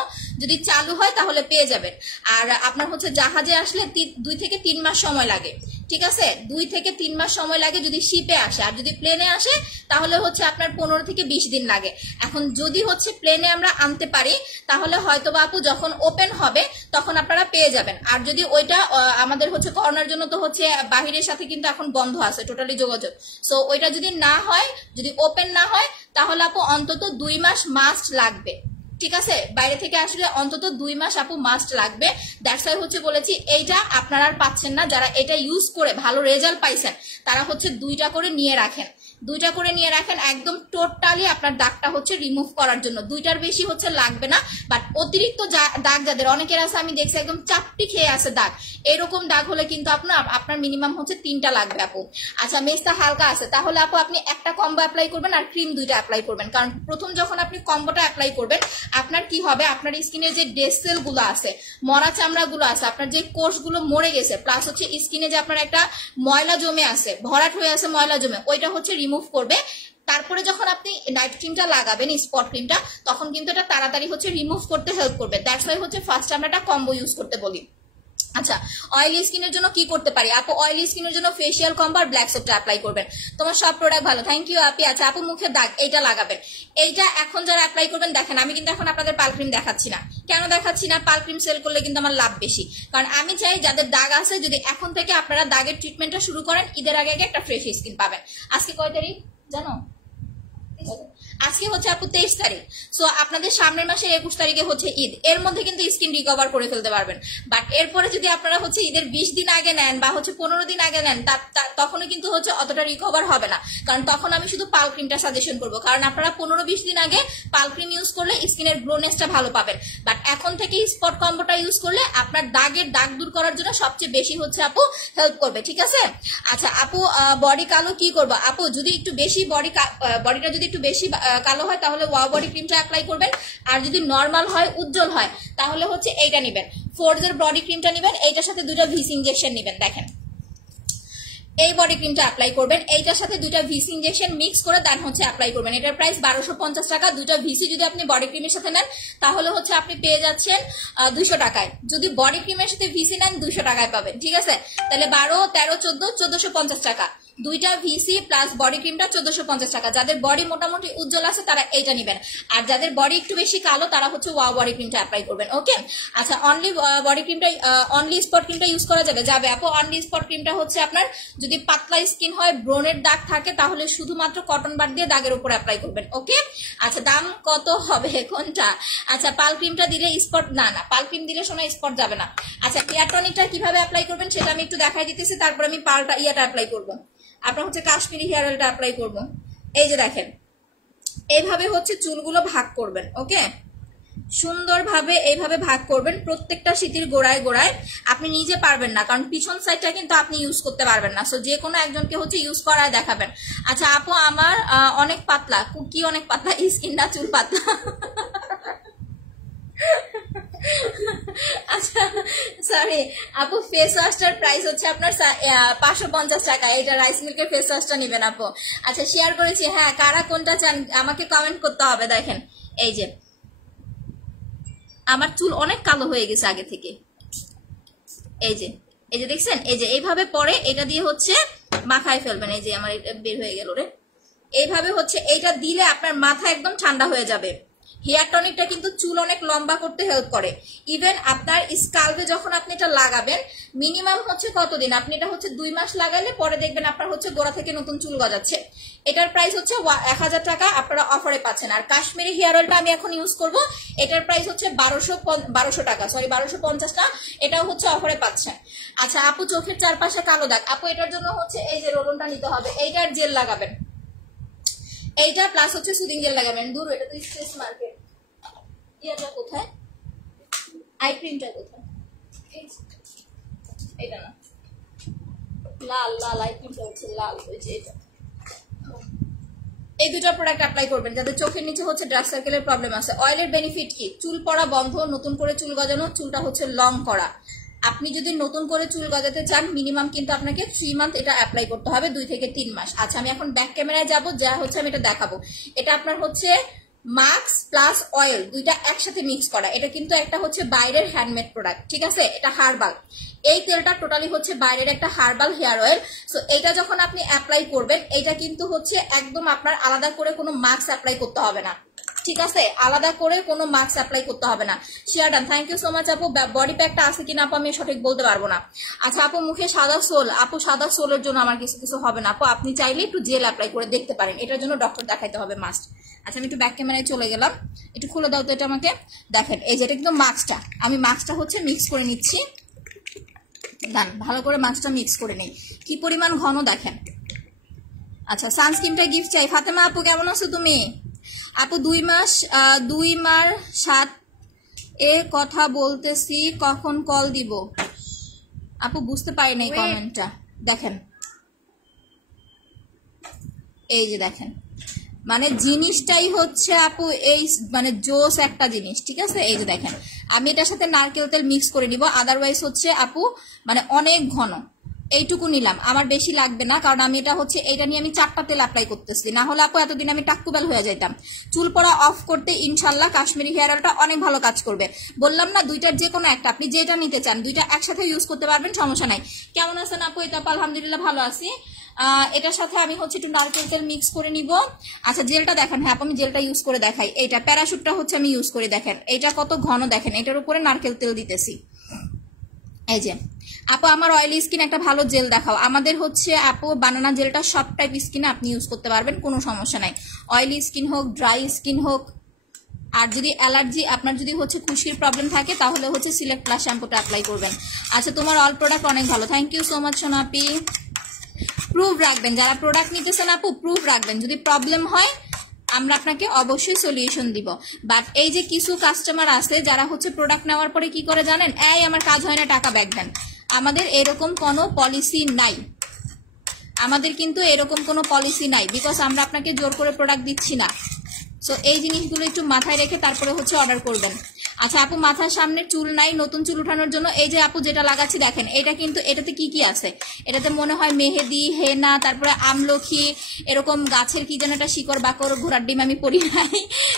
যদি চালু হয় তাহলে পেয়ে যাবেন। আর আপনার হচ্ছে জাহাজে আসলে 2 থেকে 3 মাস সময় লাগে, ঠিক আছে? 2 থেকে 3 মাস সময় লাগে যদি শিপে আসে। আর যদি প্লেনে আসে তাহলে হচ্ছে আপনার 15 থেকে 20 দিন লাগে। এখন যদি হচ্ছে প্লেনে আমরা আনতে পারি তাহলে হয়তো বা আপু যখন ওপেন হবে তখন আপনারা পেয়ে যাবেন। আর যদি ওইটা আমাদের হচ্ছে করোনার জন্য তো হচ্ছে বাহিরের সাথে কিন্তু এখন বন্ধ আছে টোটালি যোগাযোগ, সো ওইটা যদি না হয়, যদি ওপেন না হয়, তাহলে আপু অন্তত 2 মাস মাস্ট লাগবে, ঠিক আছে? বাইরে থেকে আসলে অন্তত 2 মাস আপু মাস্ট লাগবে। দ্যাটস ওয়াই হচ্ছে বলেছি এইটা আপনারা আর পাচ্ছেন না। যারা এটা ইউজ করে ভালো রেজাল্ট পাইছেন তারা হচ্ছে 2টা করে নিয়ে রাখেন, 2টা করে নিয়ে রাখেন, একদম টোটালি আপনার দাগটা হচ্ছে রিমুভ করার জন্য। 2টার বেশি হচ্ছে লাগবে না, বাট অতিরিক্ত দাগ যাদের অনেকের আছে আমি দেখছি একদম চাপটি খেয়ে আছে দাগ, এরকম দাগ হলে কিন্তু আপনার মিনিমাম হচ্ছে 3টা লাগবে আপু। আচ্ছা মেজটা হালকা আছে, তাহলে আপু আপনি একটা কম্বো অ্যাপ্লাই করবেন আর ক্রিম 2টা অ্যাপ্লাই করবেন। কারণ প্রথম যখন আপনি কম্বোটা অ্যাপ্লাই করবেন আপনার কি হবে, আপনার স্কিনে যে ডেড সেল গুলো আছে, মরা চামড়া গুলো আছে, আপনার যে কোষ গুলো মরে গেছে, প্লাস হচ্ছে স্কিনে যে আপনার একটা ময়লা জমে আছে, ভরাট হয়ে আছে ময়লা জমে, ওইটা হচ্ছে রিমুভ করবে। তারপরে যখন আপনি নাইট ক্রিমটা লাগাবেন, স্পট ক্রিমটা, তখন কিন্তু এটা তাড়াতাড়ি হচ্ছে রিমুভ করতে হেল্প করবে। দ্যাটস ওয়াই হচ্ছে ফার্স্ট আমরা একটা কম্বো ইউজ করতে বলি। আচ্ছা অয়েলি স্কিনের জন্য কি করতে পারি আপু? অয়েলি স্কিনের জন্য ফেসিয়াল কম্বো আর ব্ল্যাক সোপটা অ্যাপ্লাই করবেন। তোমার সব প্রোডাক্ট ভালো, থ্যাংক ইউ আপি। আচ্ছা আপু মুখে দাগ, এইটা লাগাবেন। এইটা এখন যারা অ্যাপ্লাই করবেন, দেখেন আমি কিন্তু এখন আপনাদের পাল ক্রিম দেখাচ্ছি না। কেন দেখাচ্ছি না? পাল ক্রিম সেল করলে কিন্তু আমার লাভ বেশি, কারণ আমি চাই যাদের দাগ আছে যদি এখন থেকে আপনারা দাগের ট্রিটমেন্টটা শুরু করেন, ঈদের আগে আগে একটা ফ্রেশ স্কিন পাবেন। আজকে কয় তারিখ জানো? আজকে হচ্ছে আপু 23 তারিখ, সো আপনাদের সামনের মাসের 21 তারিখে হচ্ছে ঈদ, এর মধ্যে কিন্তু স্কিন রিকভার করে ফেলতে পারবেন। বাট এরপরে যদি আপনারা হচ্ছে ঈদের 20 দিন আগে নেন বা হচ্ছে 15 দিন আগে নেন, তখনও কিন্তু হচ্ছে অতটা রিকভার হবে না, কারণ তখন আমি শুধু পাল ক্রিমটা সাজেশন করবো। কারণ আপনারা 15-20 দিন আগে পাল ক্রিম ইউজ করলে স্কিনের গ্লোনেসটা ভালো পাবেন, বাট এখন থেকে স্পট কম্বোটা ইউজ করলে আপনার দাগের দাগ দূর করার জন্য সবচেয়ে বেশি হচ্ছে আপু হেল্প করবে, ঠিক আছে? আচ্ছা আপু বডি কালো কি করবো আপু? যদি একটু বেশি বডিটা যদি একটু বেশি কালো হয় তাহলে ওয়াও বডি ক্রিমটা অ্যাপ্লাই করবেন। আর যদি নর্মাল হয়, উজ্জ্বল হয়, তাহলে হচ্ছে এইটা নেবেন, ফোর্জের বডি ক্রিমটা নেবেন। এইটার সাথে 2টা ভিস ইনজেকশন নেবেন। দেখেন এই বডি ক্রিমটা অ্যাপ্লাই করবেন, এইটার সাথে 2টা ভিস ইনজেকশন মিক্স করে দেন হচ্ছে অ্যাপ্লাই করবেন। এটার প্রাইস 1250 টাকা। 2টা ভিসি যদি আপনি বডি ক্রিমের সাথে নেন তাহলে হচ্ছে আপনি পেয়ে যাচ্ছেন 200 টাকায়। যদি বডি ক্রিমের সাথে ভিসি নেন 200 টাকায় পাবেন, ঠিক আছে? তাহলে 12, 13, 14, 1450 টাকা। দুইটা ভিসি প্লাস বডি ক্রিমটা 1450 টাকা। যাদের বডি মোটামুটি উজ্জ্বল আছে তারা এইটা নেবেন, আর যাদের বডি একটু বেশি কালো তারা হচ্ছে ওয়াও বডি ক্রিমটা অ্যাপ্লাই করবেন। ওকে, আচ্ছা অনলি বডি ক্রিমটা, অনলি স্পট ক্রিমটা ইউজ করা যাবে? যাবে আপু। অনলি স্পট ক্রিমটা হচ্ছে আপনার যদি পাতলা স্কিন হয়, ব্রনের দাগ থাকে, তাহলে শুধুমাত্র কটন বাড দিয়ে দাগের উপর অ্যাপ্লাই করবেন। ওকে, আচ্ছা দাম কত হবে কোনটা? আচ্ছা পাল ক্রিমটা দিলে স্পট, না না পাল ক্রিম দিলে শোনা স্পট যাবে না। আচ্ছা হেয়ার টনিকটা কিভাবে অ্যাপ্লাই করবেন সেটা আমি একটু দেখাই দিতেছি, তারপর আমি পালটা ইয়াটা অ্যাপ্লাই করবো। আপনার হচ্ছে কাশ্মীরি হেয়ার অয়েলটা অ্যাপ্লাই করবো। এই যে দেখেন এইভাবে হচ্ছে চুলগুলো ভাগ করবেন। ওকে, সুন্দরভাবে এইভাবে ভাগ করবেন প্রত্যেকটা সিটির গোড়ায় গোড়ায়। আপনি নিজে পারবেন না, কারণ পিছন সাইডটা কিন্তু আপনি ইউজ করতে পারবেন না, সো যে কোনো একজনকে হচ্ছে ইউজ করায় দেখাবেন। আচ্ছা আপু আমার অনেক পাতলা, কি অনেক পাতলা? স্কিনটা চুল পাতলা। আচ্ছা সরি আপু, ফেস ওয়াশটার প্রাইস হচ্ছে আপনার 550 টাকা। এটা রাইস মিল্কের ফেস ওয়াশটা নেবেন আপু। আচ্ছা শেয়ার করেছি, হ্যাঁ কারা কোনটা চান আমাকে কমেন্ট করতে হবে। দেখেন এই যে আমার চুল অনেক কালো হয়ে গেছে আগে থেকে, এই যে এই যে দেখছেন, এই যে এইভাবে পরে এটা দিয়ে হচ্ছে মাথায় ফেলবেন। এই যে আমার এটা বের হয়ে গেল রে, এইভাবে হচ্ছে এইটা দিলে আপনার মাথা একদম ঠান্ডা হয়ে যাবে। হেয়ার টনিকটা কিন্তু চুল অনেক লম্বা করতে হেল্প করে। ইভেন আপনার স্কাল্পে যখন আপনি এটা লাগাবেন মিনিমাম হচ্ছে কতদিন, আপনি এটা হচ্ছে 2 মাস লাগালে পরে দেখবেন আপনার হচ্ছে গোড়া থেকে নতুন চুল গজাচ্ছে। এটার প্রাইস হচ্ছে 1000 টাকা, আপনারা অফারে পাচ্ছেন। আর কাশ্মীরি হেয়ার অয়েলটা আমি এখন ইউজ করব, এটার প্রাইস হচ্ছে 1200 টাকা, সরি 1250 টাকা, এটাও হচ্ছে অফারে পাচ্ছেন। আচ্ছা আপু চোখের চারপাশে কালো দাগ, আপু এটার জন্য হচ্ছে এই যে রোলনটা নিতে হবে, এইটার জেল লাগাবেন, এইটা প্লাস হচ্ছে সুদিং জেল লাগাবেন। দূর এটা তো স্ট্রেস মার্কেট। ইয়াটা কোথায়? আই ক্রিমটা কোথায়? এটা না, লাল লাল আই ক্রিমটা হচ্ছে লাল, ওই যে এটা। এই দুটো প্রোডাক্ট অ্যাপ্লাই করবেন যাদের চোখের নিচে হচ্ছে ডার্ক সার্কেলের প্রবলেম আছে। অয়েলের বেনিফিট কি? চুল পড়া বন্ধ, নতুন করে চুল গজানো, চুলটা হচ্ছে লং করা। আপনি যদি নতুন করে চুল গজাতে চান মিনিমাম কিন্তু আপনাকে 3 মান্থ এটা অ্যাপ্লাই করতে হবে, 2 থেকে 3 মাস। আচ্ছা আমি এখন ব্যাক ক্যামেরায় যাব, যা হচ্ছে আমি এটা দেখাবো। এটা আপনার হচ্ছে মাস্ক প্লাস অয়েল দুইটা একসাথে মিক্স করা। এটা কিন্তু একটা হচ্ছে বাইরের হ্যান্ডমেড প্রোডাক্ট, ঠিক আছে? এটা হার্বাল, এই তেলটা টোটালি হচ্ছে বাইরের একটা হার্বাল হেয়ার অয়েল। সো এটা যখন আপনি অ্যাপ্লাই করবেন এটা কিন্তু হচ্ছে একদম আপনার আলাদা করে কোনো মাস্ক অ্যাপ্লাই করতে হবে না, ঠিক আছে? আলাদা করে কোনো মাস্ক অ্যাপ্লাই করতে হবে না। Share done, thank you so much আপু। বডি প্যাকটা আছে কিনা আপু আমি সঠিক বলতে পারবো না। আচ্ছা আপু মুখে সাদা সোল, আপু সাদা সোলের জন্য আমার কিছু হবে না আপু, আপনি চাইলে একটু জেল অ্যাপ্লাই করে দেখতে পারেন, এটার জন্য ডক্টর দেখাইতে হবে মাস্ট। আচ্ছা আমি একটু ব্যাক ক্যামেরায় চলে গেলাম, একটু খুলে দাও তো এটা আমাকে। দেখেন এই যে এটা কিন্তু মাস্কটা, আমি মাস্কটা হচ্ছে মিক্স করে নিচ্ছি। ডান, ভালো করে মাস্কটা মিক্স করে নেই, কি পরিমাণ ঘন দেখেন। আচ্ছা সানস্ক্রিনটা গিফট চাই। ফাতেমা আপু কেমন আছো তুমি? আপু 2 মাস 7 এ কথা বলতেছি, কখন কল দিব? আপু বুঝতে পারি নাই কমেন্টটা। দেখেন এই যে দেখেন, মানে জিনিসটাই হচ্ছে আপু এই মানে জোস একটা জিনিস, ঠিক আছে? এই যে দেখেন আমি এটার সাথে নারকেল তেল মিক্স করে নিব, আদারওয়াইজ হচ্ছে আপু মানে অনেক ঘন। এইটুকু নিলাম, আমার বেশি লাগবে না, কারণ আমি এটা হচ্ছে এইটা নিয়ে আমি 4টা তেল অ্যাপ্লাই করতেছি, না হলে আপু এতদিন আমি টাক্কুবেল হয়ে যেতাম। চুল পড়া অফ করতে ইনশাল্লাহ কাশ্মীরি হেয়ার অয়েলটা অনেক ভালো কাজ করবে। বললাম না দুইটার যে কোনো একটা, আপনি যেটা নিতে চান দুইটা একসাথে ইউজ করতে পারবেন, সমস্যা নাই। কেমন আছেন আপু? এটা আলহামদুলিল্লাহ ভালো আছি। এটার সাথে আমি হচ্ছে একটু নারকেল তেল মিক্স করে নিব। আচ্ছা জেলটা দেখেন, হ্যাঁ আমি জেলটা ইউজ করে দেখাই। এইটা প্যারাশুটটা হচ্ছে আমি ইউজ করে দেখেন, এইটা কত ঘন দেখেন, এটার উপরে নারকেল তেল দিতেছি। এই যে আপু আমার অয়েলি স্কিন একটা ভালো জেল দেখাও। আমাদের হচ্ছে আপু বানানা জেলটা সব টাইপ স্কিনে আপনি ইউজ করতে পারবেন, কোনো সমস্যা নাই। অয়েলি স্কিন হোক, ড্রাই স্কিন হোক, আর যদি অ্যালার্জি আপনার যদি হচ্ছে খুশকির প্রবলেম থাকে তাহলে হচ্ছে সিলেক্ট প্লাস শ্যাম্পুটা অ্যাপ্লাই করবেন। আচ্ছা তোমার অল প্রোডাক্ট অনেক ভালো, থ্যাংক ইউ সো মাচ সোনাপি। প্রুফ রাখবেন, যারা প্রোডাক্ট নিতেছেন আপু প্রুফ রাখবেন, যদি প্রবলেম হয় আমরা আপনাকে অবশ্যই সলিউশন দিব। বাট এই যে কিছু কাস্টমার আছে যারা হচ্ছে প্রোডাক্ট নেওয়ার পরে কি করে জানেন, এই আমার কাজ হয় না টাকা ব্যাক দেন। আমাদের এরকম কোনো পলিসি নাই, আমাদের কিন্তু এরকম কোনো পলিসি নাই, বিকজ আমরা আপনাকে জোর করে প্রোডাক্ট দিচ্ছি না। সো এই জিনিসগুলো একটু মাথায় রেখে তারপরে হচ্ছে অর্ডার করবেন। আচ্ছা আপু মাথার সামনে চুল নাই, নতুন চুল উঠানোর জন্য এই যে আপু যেটা লাগাচ্ছি দেখেন, এটা কিন্তু এটাতে কি কি আছে, এটাতে মনে হয় মেহেদি, হেনা, তারপরে আমলখি, এরকম গাছের কি যেন একটা শিকড় বাকর, ঘোড়ার ডিম আমি পড়ি নাই,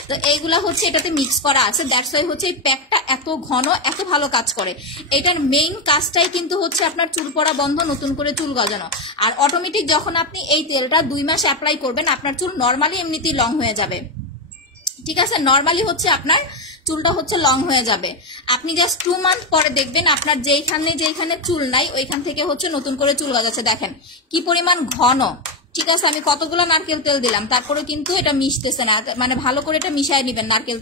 তো এইগুলা হচ্ছে এটাতে মিক্স করা আছে। দ্যাটস ওয়াই হচ্ছে এই প্যাকটা এত ঘন, এত ভালো কাজ করে। এটার মেইন কাজটাই কিন্তু হচ্ছে আপনার চুল পড়া বন্ধ, নতুন করে চুল গজানো। আর অটোমেটিক যখন আপনি এই তেলটা 2 মাস অ্যাপ্লাই করবেন, আপনার চুল নর্মালি এমনিতেই লং হয়ে যাবে। ঠিক আছে, নর্মালি হচ্ছে আপনার চুলটা হচ্ছে লং হয়ে যাবে। আপনি জাস্ট 2 মান্থ পরে দেখবেন আপনার যেখানে চুল নাই ওইখান থেকে হচ্ছে নতুন করে চুল গজাচ্ছে। দেখেন কি পরিমাণ ঘন। ঠিক আছে, আমি কতগুলো নারকেল তেল দিলাম, তারপরে কিন্তু এটা মিশতেছে না, মানে ভালো করে এটা মিশাই নেবেন নারকেল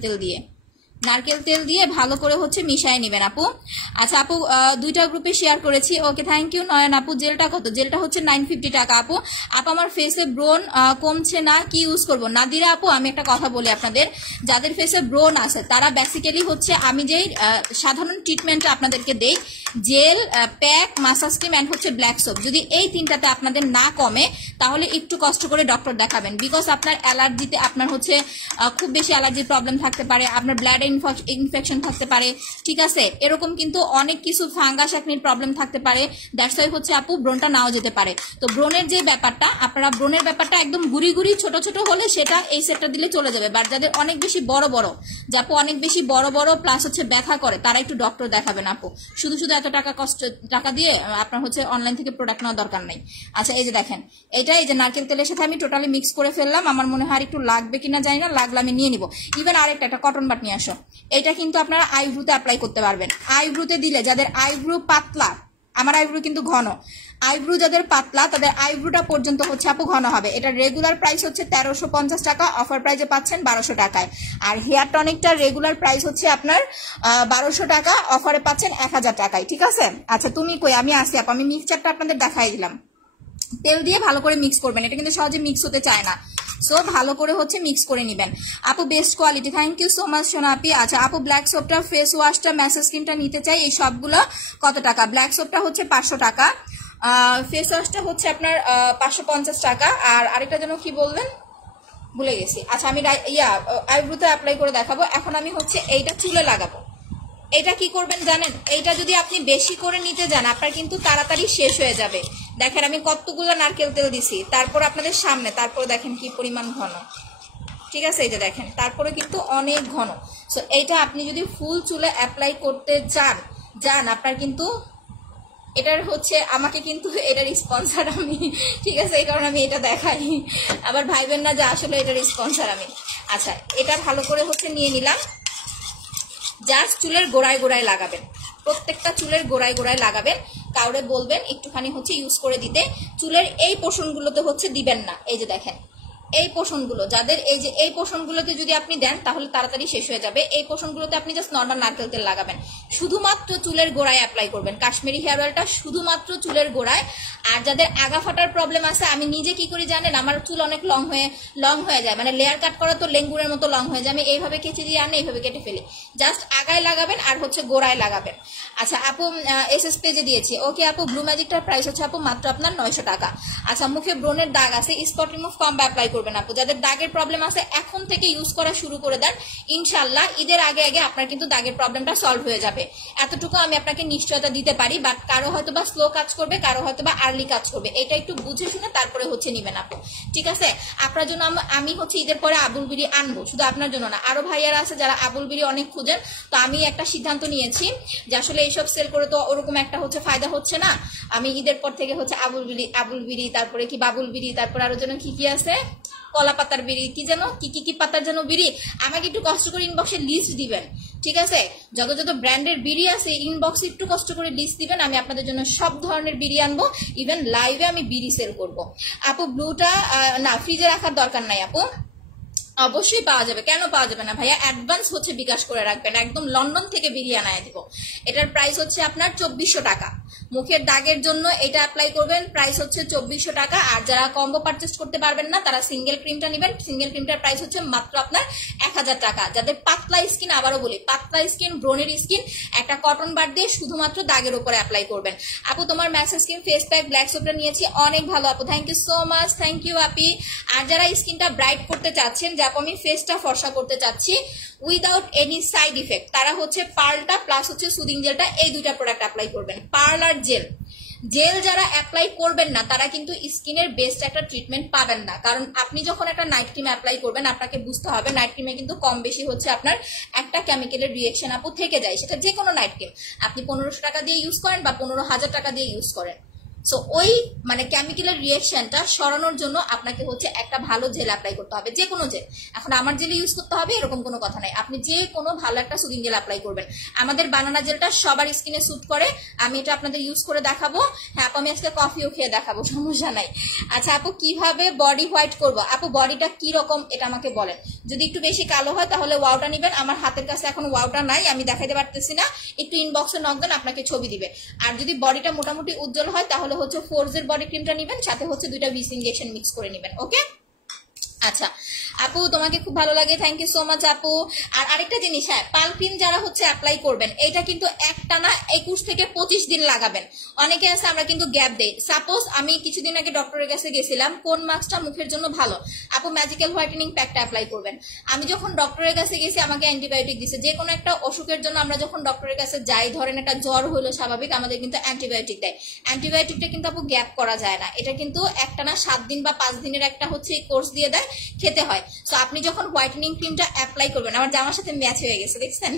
তেল দিয়ে ভালো করে হচ্ছে মিশাই নেবেন আপু। আচ্ছা আপু 2টা গ্রুপে শেয়ার করেছি, ওকে থ্যাংক ইউ। নয়ন আপু জেলটা কত? জেলটা হচ্ছে 950 টাকা আপু। আমার ফেসে ব্রোন কমছে না, কি ইউজ করব? নাদিরা আপু আমি একটা কথা বলি আপনাদের, যাদের ফেসে ব্রোন আছে তারা বেসিক্যালি হচ্ছে আমি যেই সাধারণ ট্রিটমেন্টটা আপনাদেরকে দেই, gel, pack, massage cream and হচ্ছে ব্ল্যাক সোপ, যদি এই 3টাতে আপনাদের না কমে তাহলে একটু কষ্ট করে ডক্টর দেখাবেন। বিকজ আপনার অ্যালার্জিতে আপনার হচ্ছে খুব বেশি অ্যালার্জির প্রবলেম থাকতে পারে, আপনার ব্লাড ইনফেকশন থাকতে পারে। ঠিক আছে, এরকম কিন্তু অনেক কিছু ফাঙ্গাস একনির প্রবলেম থাকতে পারে। দ্যাটস ওয়াই হচ্ছে আপু ব্রণটা নাও যেতে পারে। তো ব্রণের যে ব্যাপারটা, আপনারা ব্রণের ব্যাপারটা একদম গুড়ি গুড়ি ছোট ছোট হলে সেটা এই সেটটা দিলে চলে যাবে। বাট যাদের অনেক বেশি বড় বড়, যে আপু অনেক বেশি বড় বড় প্লাস হচ্ছে ব্যথা করে, তারা একটু ডক্টর দেখাবেন আপু। শুধু এত টাকা দিয়ে আপনার হচ্ছে অনলাইন থেকে প্রোডাক্ট নেওয়ার দরকার নেই। আচ্ছা এই যে দেখেন, এই যে নারকেল তেলের সাথে আমি টোটালি মিক্স করে ফেললাম। আমার মনে হয় একটু লাগবে কিনা জানি না, লাগলে আমি নিয়ে নিব। ইভেন আরেকটা একটা কটন বাট নিয়ে আসো, এটা কিন্তু আপনারা আইব্রুতে অ্যাপ্লাই করতে পারবেন। আইব্রুতে দিলে যাদের আইব্রু পাতলা, আমার আইব্রু কিন্তু ঘন, আইব্রু যাদের পাতলা তাদের আইব্রুটা পর্যন্ত হচ্ছে আপু ঘন হবে। এটা রেগুলার প্রাইস হচ্ছে 1350 টাকা, অফার প্রাইসে পাচ্ছেন 1200 টাকায়। আর হেয়ার টনিকটা রেগুলার প্রাইস হচ্ছে আপনার 1200 টাকা, অফারে পাচ্ছেন 1000 টাকায়। ঠিক আছে, আচ্ছা তুমি কই? আমি আসি আপু, আমি মিক্সচারটা আপনাদের দেখাই দিলাম। তেল দিয়ে ভালো করে মিক্স করবেন, এটা কিন্তু সহজে মিক্স হতে চায় না, সো ভালো করে হচ্ছে মিক্স করে নেবেন আপু। Best quality, thank you so much সোনা আপি। আচ্ছা আপু ব্ল্যাক সোপটা, ফেস ওয়াশটা, ম্যাসেজ ক্রিমটা নিতে চাই, এই সবগুলো কত টাকা? ব্ল্যাক সোপটা হচ্ছে 500 টাকা, ফেস ওয়াশটা হচ্ছে আপনার 550 টাকা, আর আরেকটা যেন কি বললেন ভুলে গেছি। আচ্ছা আমি আইব্রোতে অ্যাপ্লাই করে দেখাবো। এখন আমি হচ্ছে এইটা চুলে লাগাবো। এটা কি করবেন জানেন, এইটা যদি আপনি বেশি করে নিতে যান আপনার কিন্তু তাড়াতাড়ি শেষ হয়ে যাবে। দেখেন আমি কতগুলো নারকেল তেল দিছি, তারপর আপনাদের সামনে, তারপর দেখেন কি পরিমাণ ঘন। ঠিক আছে, এই যে দেখেন, তারপরে কিন্তু অনেক ঘন। সো এইটা আপনি যদি ফুল চুলে অ্যাপ্লাই করতে যান আপনার কিন্তু এটার হচ্ছে, আমাকে কিন্তু এটার স্পন্সর আমি, ঠিক আছে, এই কারণে আমি এটা দেখাই, আবার ভাইবেন না যে আসলে এটার স্পন্সর আমি। আচ্ছা এটা ভালো করে হচ্ছে নিয়ে নিলাম, জাস্ট চুলের গোড়ায় গোড়ায় লাগাবেন, প্রত্যেকটা চুলের গোড়ায় গোড়ায় লাগাবেন। কাউরে বলবেন একটুখানি হচ্ছে ইউজ করে দিতে, চুলের এই পোর্শনগুলোতে হচ্ছে দিবেন না। এই যে দেখেন এই পোর্শনগুলো, যাদের এই যে এই পোর্শনগুলোতে যদি আপনি দেন তাহলে তাড়াতাড়ি শেষ হয়ে যাবে। এই পোর্শনগুলোতে আপনি জাস্ট নর্মাল নারকেল তেল লাগাবেন, শুধুমাত্র চুলের গোড়ায় অ্যাপ্লাই করবেন কাশ্মীরি হেয়ার অয়েলটা, শুধুমাত্র চুলের গোড়ায়। আর যাদের আগা ফাটার প্রবলেম আছে, আমি নিজে কি করি জানেন, আমার চুল অনেক লং হয়ে যায়, মানে লেয়ার কাট করা তো লেঙ্গুরের মতো লং হয়ে যায়, আমি এইভাবে কেচে দিয়ে আনি, এইভাবে কেটে ফেলি। জাস্ট আগায় লাগাবেন আর হচ্ছে গোড়ায় লাগাবেন। আচ্ছা আপু এসএস পেজে দিয়েছি, ওকে আপু ব্লু ম্যাজিকটার প্রাইস হচ্ছে আপু মাত্র আপনার 900 টাকা। আচ্ছা মুখে ব্রণের দাগ আছে, স্পট রিমুভ কম্বো অ্যাপ্লাই করবেন আপু। যাদের দাগের প্রবলেম আছে এখন থেকে ইউজ করা শুরু করে দেন, ইনশাল্লাহ ঈদের আগে আগে আপনার কিন্তু দাগের প্রবলেমটা সলভ হয়ে যাবে, এতটুকু আমি আপনাকে নিশ্চয়তা দিতে পারি। বাট কারো হয়তো বা স্লো কাজ করবে, কারো হয়তো বা আর্লি কাজ করবে, এটা একটু বুঝে শুনে তারপরে হচ্ছে নিবেন আপু। ঠিক আছে, আপনার জন্য আমি হচ্ছে ঈদের পরে আবুল বিড়ি আনবো, শুধু আপনার জন্য না, আরো ভাইয়ারা আছে যারা আবুল বিড়ি অনেক খুঁজেন। তো আমি একটা সিদ্ধান্ত নিয়েছি যে আসলে এইসব সেল করে তো ওরকম একটা হচ্ছে ফায়দা হচ্ছে না, আমি ঈদের পর থেকে হচ্ছে আবুল বিড়ি, তারপরে কি বাবুল বিড়ি, তারপর আরো যেন কি আছে, কলা পাতার বিড়ি, কি যেন কি পাতার যেন বিড়ি, আমাকে একটু কষ্ট করে ইনবক্সে লিস্ট দিবেন। ঠিক আছে, যত ব্র্যান্ডের বিড়ি আছে ইনবক্সে একটু কষ্ট করে লিস্ট দিবেন, আমি আপনাদের জন্য সব ধরনের বিড়ি আনবো, ইভেন লাইভে আমি বিড়ি সেল করব। আপু ব্লুটা না ফ্রিজে রাখার দরকার নাই আপু, অবশ্যই পাওয়া যাবে, কেন পাওয়া যাবে না ভাইয়া, অ্যাডভান্স হচ্ছে বিকাশ করে রাখবেন, একদম লন্ডন থেকে বিরিয়ানি আনায় দিব। এটার প্রাইস হচ্ছে আপনার 2400 টাকা। মুখের দাগের জন্য এটা অ্যাপ্লাই করবেন, প্রাইস হচ্ছে 2400 টাকা। আর যারা কম্বো পারচেস করতে পারবেন না তারা সিঙ্গেল ক্রিমটা নেবেন, সিঙ্গেল ক্রিমটার প্রাইস হচ্ছে মাত্র আপনার 1000 টাকা। যাদের পাতলা স্কিন, আবারও বলি পাতলা স্কিন, ব্রণের স্কিন, একটা কটন বার দিয়ে শুধুমাত্র দাগের উপরে অ্যাপ্লাই করবেন। আপু তোমার massage skin face pack black সোপটা নিয়েছি, অনেক ভালো আপু, thank you so much, thank you আপি। আর যারা স্কিনটা ব্রাইট করতে চাচ্ছেন, যে আপু আমি ফেসটা ফর্সা করতে চাচ্ছি উইদাউট এনি সাইড ইফেক্ট, তারা হচ্ছে পার্লটা প্লাস হচ্ছে সুদিং জেলটা, এই দুইটা প্রোডাক্ট অ্যাপ্লাই করবেন। পার্ল আর জেল, জেল যারা অ্যাপ্লাই করবেন না তারা কিন্তু স্কিনের বেস্ট একটা ট্রিটমেন্ট পাবেন না। কারণ আপনি যখন একটা নাইট ক্রিম অ্যাপ্লাই করবেন, আপনাকে বুঝতে হবে নাইট ক্রিমে কিন্তু কম বেশি হচ্ছে আপনার একটা কেমিক্যালের রিয়েকশন আপু থেকে যায়, সেটা যে কোনো নাইট ক্রিম আপনি 1500 টাকা দিয়ে ইউজ করেন বা 15,000 টাকা দিয়ে ইউজ করেন। সো ওই মানে কেমিক্যালের রিয়েকশনটা সরানোর জন্য আপনাকে হচ্ছে একটা ভালো জেল অ্যাপ্লাই করতে হবে, যে কোনো জেল। এখন আমার জেল ইউজ করতে হবে এরকম কোনো কথা নাই, আপনি যে কোনো ভালো একটা সুদিং জেল অ্যাপ্লাই করবেন। আমাদের বানানা জেলটা সবার স্কিনে স্যুট করে, আমি এটা আপনাদের ইউজ করে দেখাবো। হ্যাঁ আপু আমি আজকে কফিও খেয়ে দেখাবো, সমস্যা নাই। আচ্ছা আপু কিভাবে বডি হোয়াইট করবো? আপু বডিটা কি রকম এটা আমাকে বলেন। যদি একটু বেশি কালো হয় তাহলে ওয়াওটা নেবেন, আমার হাতের কাছে এখন ওয়াওটা নাই, আমি দেখাইতে পারতেছি না, একটু ইনবক্সে নক দেন, আপনাকে ছবি দিবে। আর যদি বডিটা মোটামুটি উজ্জ্বল হয় তাহলে হচ্ছে ফোর্জের বডি ক্রিমটা নেবেন, সাথে হচ্ছে 2টা ভিস ইনজেকশন মিক্স করে নেবেন। ওকে আচ্ছা আপু তোমাকে খুব ভালো লাগে, থ্যাংক ইউ সো মাচ আপু। আর আরেকটা জিনিস, হ্যাঁ পাল ক্রিম যারা হচ্ছে অ্যাপ্লাই করবেন, এটা কিন্তু একটানা 21 থেকে 25 দিন লাগাবেন। অনেকে আছে আমরা কিন্তু গ্যাপ দেই। সাপোজ আমি কিছুদিন আগে ডক্টরের কাছে গেছিলাম, কোন মাস্কটা মুখের জন্য ভালো? আপু ম্যাজিক্যাল হোয়াইটেনিং প্যাকটা অ্যাপ্লাই করবেন। আমি যখন ডক্টরের কাছে গেছি আমাকে অ্যান্টিবায়োটিক দিছে। যে কোনো একটা অসুখের জন্য আমরা যখন ডক্টরের কাছে যাই, ধরেন একটা জ্বর হলো স্বাভাবিক, আমাদের কিন্তু অ্যান্টিবায়োটিক দেয়। অ্যান্টিবায়োটিকটা কিন্তু আপু গ্যাপ করা যায় না, এটা কিন্তু একটানা 7 দিন বা 5 দিনের একটা হচ্ছে কোর্স দিয়ে দেয়, খেতে হয়। সো আপনি যখন হোয়াইটেনিং ক্রিমটা অ্যাপ্লাই করবেন, আমার জামার সাথে ম্যাচ হয়ে গেছে দেখছেন,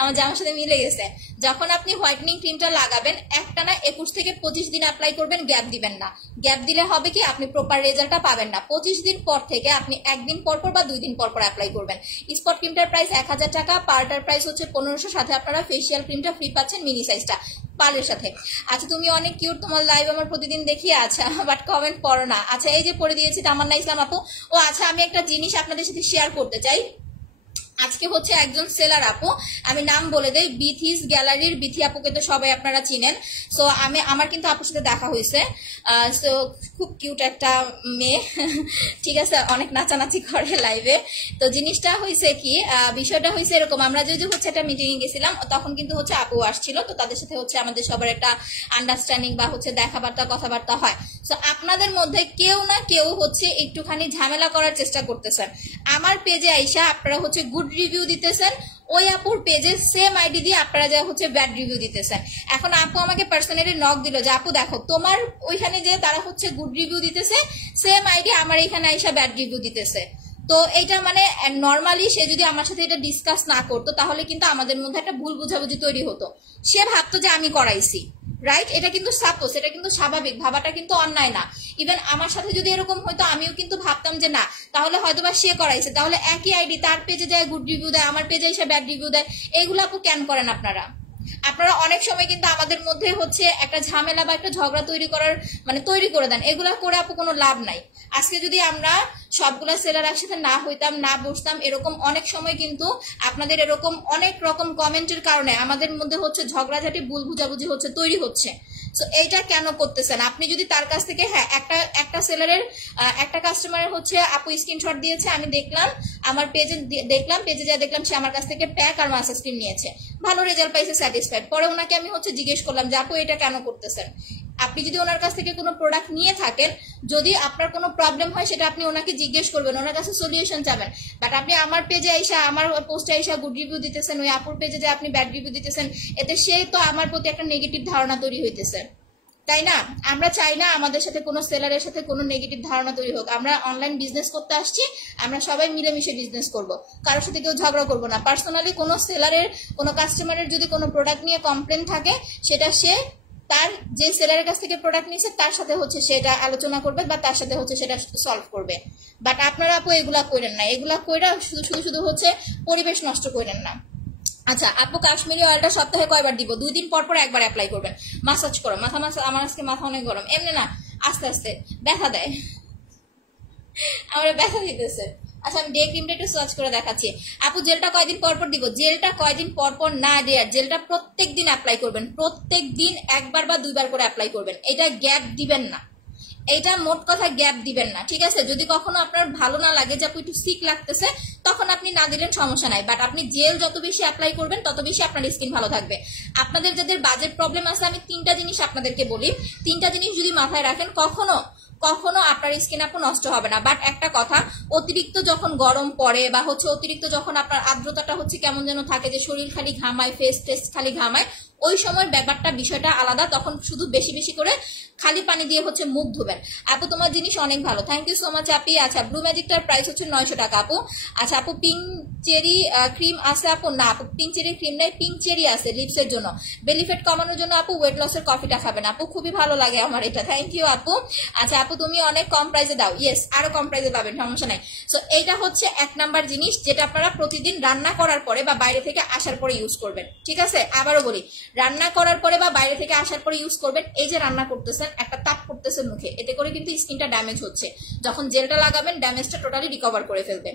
আমার জামার সাথে মিলে গেছে। যখন আপনি হোয়াইটেনিং ক্রিমটা লাগাবেন একটানা 21 থেকে 25 দিন অ্যাপ্লাই করবেন, গ্যাপ দিবেন না। গ্যাপ দিলে হবে কি আপনি প্রপার রেজাল্টটা পাবেন না। 25 দিন পর থেকে আপনি একদিন পর পর বা 2 দিন পর পর অ্যাপ্লাই করবেন। স্পট ক্রিমটার প্রাইস 1000 টাকা, পার্টার প্রাইস হচ্ছে 1500, সাথে আপনারা ফেসিয়াল ক্রিমটা ফ্রি পাচ্ছেন মিনি সাইজটা পার্লের সাথে। আচ্ছা তুমি অনেক কিউট, তোমার লাইভ আমার প্রতিদিন দেখি, আচ্ছা বাট কমেন্ট পড়ো না। আচ্ছা এই যে পড়ে দিয়েছি তামান্না ইসলাম আপু। ও আচ্ছা আমি একটা জিনিস আপনাদের সাথে শেয়ার করতে চাই। আজকে হচ্ছে একজন সেলার আপু, আমি নাম বলে দেই, বিথিস গ্যালারির বিথি আপুকে তো সবাই আপনারা চিনেন। সো আমার কিন্তু আপুর সাথে দেখা হয়েছে। সো খুব কিউট একটা মেয়ে, ঠিক আছে, অনেক নাচানাচি করে লাইভে। তো জিনিসটা হয়েছে কি, বিষয়টা হয়েছে এরকম, আমরা যদি হচ্ছে একটা মিটিং এ গেছিলাম তখন কিন্তু হচ্ছে আপু আসছিল, তো তাদের সাথে হচ্ছে আমাদের সবার একটা আন্ডারস্ট্যান্ডিং বা হচ্ছে দেখাবার্তা কথাবার্তা হয়। সো আপনাদের মধ্যে কেউ না কেউ হচ্ছে একটুখানি ঝামেলা করার চেষ্টা করতেছেন। আমার পেজে আইসা আপনারা হচ্ছে গুড রিভিউ দিতেছেন, ওই আপুর পেজে সেম আইডি দিয়ে আপনারা যা হচ্ছে ব্যাড রিভিউ দিতেছেন। এখন আপু আমাকে পার্সোনালি নক দিল যে আপু দেখো তোমার ওইখানে যে তারা হচ্ছে গুড রিভিউ দিতেছে, সেম আইডি আমার এখানে আইসা ব্যাড রিভিউ দিতেছে। তো এটা মানে নর্মালি সে যদি আমার সাথে এটা ডিসকাস না করতো তাহলে কিন্তু আমাদের মধ্যে একটা ভুল বুঝাবুঝি তৈরি হতো। সে ভাবতো যে আমি করাইছি, রাইট? এটা কিন্তু সাপোজ, এটা কিন্তু স্বাভাবিক, ভাবাটা কিন্তু অন্যায় না। ইভেন আমার সাথে যদি এরকম হয়তো আমিও কিন্তু ভাবতাম যে না তাহলে হয়তোবা সে করাইছে, তাহলে একই আইডি তার পেজে যায় গুড রিভিউ দেয়, আমার পেজে এসে ব্যাড রিভিউ দেয়, এইগুলো আপু কেন করেন আপনারা? আপনারা অনেক সময় কিন্তু আমাদের মধ্যে হচ্ছে একটা ঝামেলা বা একটা ঝগড়া তৈরি করে দেন। এগুলা করে আপু কোনো লাভ নাই। আজকে যদি আমরা সবগুলা সেলার একসাথে না হইতাম, না বসতাম, এরকম অনেক সময় কিন্তু আপনাদের এরকম অনেক রকম কমেন্টের কারণে আমাদের মধ্যে হচ্ছে ঝগড়াঝাটি, ভুল বুঝাবুঝি হচ্ছে, তৈরি হচ্ছে। সো এইটা কেন করতেছেন? আপনি যদি তার কাছ থেকে, হ্যাঁ একটা সেলারের একটা কাস্টমারের হচ্ছে আপু স্ক্রিনশট দিয়েছে, আমি দেখলাম আমার পেজে, পেজে যা দেখলাম সে আমার কাছ থেকে প্যাক আর মাসাজ ক্রিম নিয়েছে, ভালো রেজাল্ট পাইছে, স্যাটিসফাইড। পরে ওনাকে আমি হচ্ছে জিজ্ঞেস করলাম যে আপু এটা কেন করতেছেন? আপনি যদি ওনার কাছ থেকে কোনো প্রোডাক্ট নিয়ে থাকেন, যদি আপনার কোনো প্রবলেম হয় সেটা আপনি ওনাকে জিজ্ঞেস করবেন, ওনার কাছে সলিউশন চাবেন। বাট আপনি আমার পেজে আইসা, আমার পোস্টে আইসা গুড রিভিউ দিতেছেন, ওই আপুর পেজে যে আপনি ব্যাড রিভিউ দিতেছেন, এতে সে তো আমার প্রতি একটা নেগেটিভ ধারণা তৈরি হইতেছে, তাই না? আমরা চাই না আমাদের সাথে কোনো সেলারের সাথে কোনো নেগেটিভ ধারণা তৈরি হোক। আমরা অনলাইন বিজনেস করতে আসছি, আমরা সবাই মিলেমিশে বিজনেস করব, কারোর সাথে কেউ ঝগড়া করবো না। পার্সোনালি কোনো সেলারের, কোনো কাস্টমারের যদি কোনো প্রোডাক্ট নিয়ে কমপ্লেন থাকে, সেটা সে তার যে সেলারের কাছ থেকে প্রোডাক্ট নিয়েছে তার সাথে হচ্ছে সেটা আলোচনা করবে বা তার সাথে হচ্ছে সেটা সলভ করবে। বাট আপনারা আপু এগুলা করেন না, এগুলা কইরা শুধু হচ্ছে পরিবেশ নষ্ট করেন না। আচ্ছা আপু কাশ্মীরি অয়েলটা সপ্তাহে কয়বার দিব? 2 দিন পর পর একবার অ্যাপ্লাই করবেন। মাসাজ করো, আমার আজকে মাথা অনেক গরম, এমনি না আস্তে আস্তে ব্যথা দেয়, আমার ব্যথা দিতেছে। আচ্ছা আমি ডে ক্রিমটা একটু সার্চ করে দেখাচ্ছি। আপু জেলটা কয়দিন পর পর দিব? জেলটা কয়দিন পর পর না দেয়ার, জেলটা প্রত্যেক দিন অ্যাপ্লাই করবেন, প্রত্যেক দিন একবার বা দুইবার করে অ্যাপ্লাই করবেন, এটা গ্যাপ দিবেন না, এইটা মোট কথা গ্যাপ দিবেন না, ঠিক আছে? যদি কখনো আপনার ভালো না লাগে যে আপু একটু সিক লাগতেছে, তখন আপনি না দিলেন সমস্যা নাই, বাট আপনি জেল যত বেশি অ্যাপ্লাই করবেন তত বেশি আপনার স্কিন ভালো থাকবে। আপনাদের যাদের বাজেট প্রবলেম আছে, আমি 3টা জিনিস আপনাদেরকে বলি, 3টা জিনিস যদি মাথায় রাখেন কখনো কখনো আপনার স্কিন আপু নষ্ট হবে না। বাট একটা কথা, অতিরিক্ত যখন গরম পড়ে বা হচ্ছে অতিরিক্ত যখন আপনার আর্দ্রতাটা হচ্ছে কেমন যেন থাকে, যে শরীর খালি ঘামায়, ফেস টেস খালি ঘামায়, ওই সময় ব্যাপারটা বিষয়টা আলাদা, তখন শুধু বেশি বেশি করে খালি পানি দিয়ে হচ্ছে মুখ ধুবেন। আপু তোমার জিনিস অনেক ভালো, থ্যাংক ইউ সো মাচ আপি। আচ্ছা ব্লু ম্যাজিকটার প্রাইস হচ্ছে 900 টাকা আপু। আচ্ছা আপু পিঙ্ক চেরি ক্রিম আছে আপু? না আপু পিঙ্ক চেরি ক্রিম নাই, পিঙ্ক চেরি আছে লিপসের জন্য, বেলি ফ্যাট কমানোর জন্য আপু ওয়েট লসের কফিটা খাবেন আপু, খুবই ভালো লাগে আমার এটা, থ্যাংক ইউ আপু। আচ্ছা আপু তুমি অনেক কম প্রাইসে দাও, ইয়েস আরো কম প্রাইসে পাবেন, সমস্যা নাই। সো এইটা হচ্ছে 1 নাম্বার জিনিস, যেটা আপনারা প্রতিদিন রান্না করার পরে বা বাইরে থেকে আসার পরে ইউজ করবেন, ঠিক আছে? আবারও বলি, রান্না করার পরে বা বাইরে থেকে আসার পরে ইউজ করবেন। এই যে রান্না করতেছেন, একটা তাপ করতেছেন মুখে, এতে করে কিন্তু স্কিনটা ড্যামেজ হচ্ছে, যখন জেলটা লাগাবেন ড্যামেজটা টোটালি রিকভার করে ফেলবে।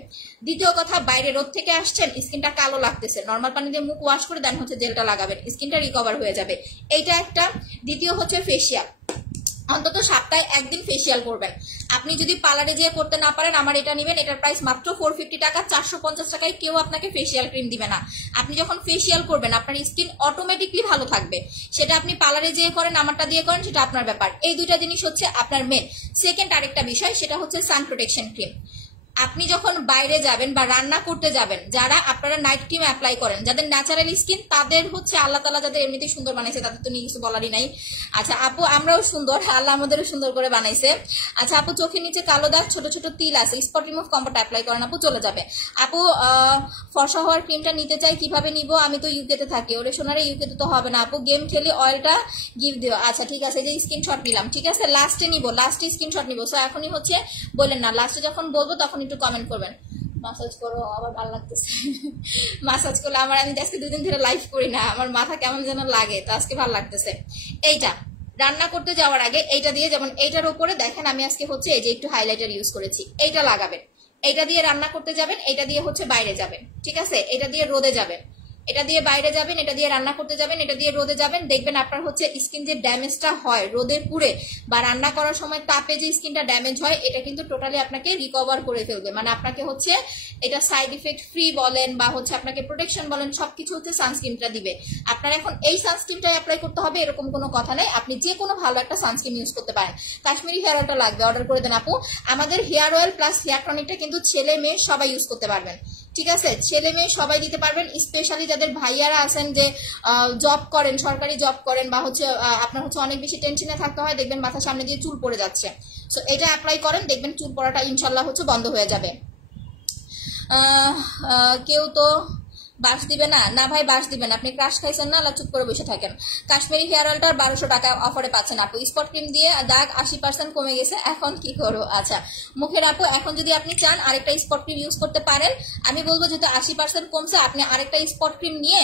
দ্বিতীয় কথা, বাইরে রোদ থেকে আসছেন, স্কিনটা কালো লাগতেছে, নর্মাল পানি দিয়ে মুখ ওয়াশ করে দেন হচ্ছে জেলটা লাগাবেন, স্কিনটা রিকভার হয়ে যাবে, এইটা একটা। দ্বিতীয় হচ্ছে ফেসিয়াল, অন্তত সপ্তাহে 1 দিন ফেসিয়াল করবেন। আপনি যদি পার্লারে যেয়ে করতে না পারেন, আমার এটা নেবেন, এটার প্রাইস মাত্র 450 টাকা, 450 টাকায় কেউ আপনাকে ফেসিয়াল ক্রিম দিবে না। আপনি যখন ফেসিয়াল করবেন আপনার স্কিন অটোমেটিকলি ভালো থাকবে, সেটা আপনি পার্লারে যেয়ে করেন আমারটা দিয়ে করেন, সেটা আপনার ব্যাপার। এই 2টা জিনিস হচ্ছে আপনার মেন। সেকেন্ড আরেকটা বিষয়, সেটা হচ্ছে সান প্রোটেকশন ক্রিম। আপনি যখন বাইরে যাবেন বা রান্না করতে যাবেন, যারা আপনারা নাইট ক্রিম অ্যাপ্লাই করেন, যাদের ন্যাচারাল স্কিন, তাদের হচ্ছে আল্লাহ তাআলা যাদের এমনিতেই সুন্দর বানাইছে, তাদের তো নিয়ে কিছু বলারই নাই। আচ্ছা আপু আমরাও সুন্দর, আল্লাহ আমাদেরও সুন্দর করে বানাইছে। আচ্ছা আপু চোখের নিচে কালো দাগ, ছোট ছোট তিল আছে, স্পট রিমুভ কম্বোটা অ্যাপ্লাই করেন আপু, চলে যাবে। আপু ফর্সা হওয়ার ক্রিমটা নিতে চাই, কিভাবে নিব? আমি তো ইউকেতে থাকি। ওরে সোনারে ইউকেতে তো হবে না আপু, গেম খেলি, অয়েলটা গিফট দিও। আচ্ছা ঠিক আছে, যে স্ক্রিনশট নিলাম, ঠিক আছে? লাস্টে নিব, লাস্টে স্ক্রিনশট নিব। সো এখনই হচ্ছে বলেন না, লাস্টে যখন বলবো তখন একটু কমেন্ট করবেন। মাসাজ করো, আবার ভালো লাগতেছে মাসাজ করলে আমার, আমি আজকে 2 দিন ধরে লাইভ করি না, আমার মাথা কেমন যেন লাগে, তো আজকে ভালো লাগতেছে। এইটা রান্না করতে যাওয়ার আগে এইটা দিয়ে, যেমন এইটার উপরে দেখেন আমি আজকে হচ্ছে এই যে একটু হাইলাইটার ইউজ করেছি, এইটা লাগাবেন, এইটা দিয়ে রান্না করতে যাবেন, এইটা দিয়ে হচ্ছে বাইরে যাবেন, ঠিক আছে? এটা দিয়ে রোদে যাবেন, এটা দিয়ে বাইরে যাবেন, এটা দিয়ে রান্না করতে যাবেন, এটা দিয়ে রোদে যাবেন, দেখবেন আপনার হচ্ছে স্কিন যে ড্যামেজটা হয় রোদে পুড়ে বা রান্না করার সময় তাপে যে স্কিনটা ড্যামেজ হয়, এটা কিন্তু টোটালি আপনাকে রিকভার করে ফেলবে। মানে আপনাকে হচ্ছে এটা সাইড ইফেক্ট ফ্রি বলেন বা হচ্ছে আপনাকে প্রোটেকশন বলেন, সবকিছু হচ্ছে সানস্ক্রিনটা দিবে। আপনার এখন এই সানস্ক্রিনটাই অ্যাপ্লাই করতে হবে এরকম কোনো কথা নেই, আপনি যে কোনো ভালো একটা সানস্ক্রিন ইউজ করতে পারেন। কাশ্মীরি হেয়ার অয়েলটা লাগবে, অর্ডার করে দেন আপু। আমাদের হেয়ার অয়েল প্লাস হেয়ার টনিকটা কিন্তু ছেলে মেয়ে সবাই ইউজ করতে পারবেন, ঠিক আছে? ছেলে মেয়ে সবাই দিতে পারবেন, স্পেশালি যাদের ভাইয়ারা আছেন যে জব করেন, সরকারি জব করেন, বা হচ্ছে আপনার হচ্ছে অনেক বেশি টেনশনে থাকতে হয়, দেখবেন মাথার সামনে দিয়ে চুল পড়ে যাচ্ছে, সো এটা অ্যাপ্লাই করেন, দেখবেন চুল পড়াটা ইনশাল্লাহ হচ্ছে বন্ধ হয়ে যাবে। কেউ তো বাস দিবে না, না ভাই বাস দিবেন, আপনি ক্রাশ খাইছেন না, চুপ করে বসে থাকেন। কাশ্মীরি হেয়ার অয়েলটার 1200 টাকা অফারে পাচ্ছেন আপু। স্পট ক্রিম দিয়ে দাগ 80% কমে গেছে, এখন কি করবো? আচ্ছা মুখের আপু, এখন যদি আপনি চান আরেকটা স্পট ক্রিম ইউজ করতে পারেন, আমি বলবো যেহেতু 80% কমছে, আপনি আরেকটা স্পট ক্রিম নিয়ে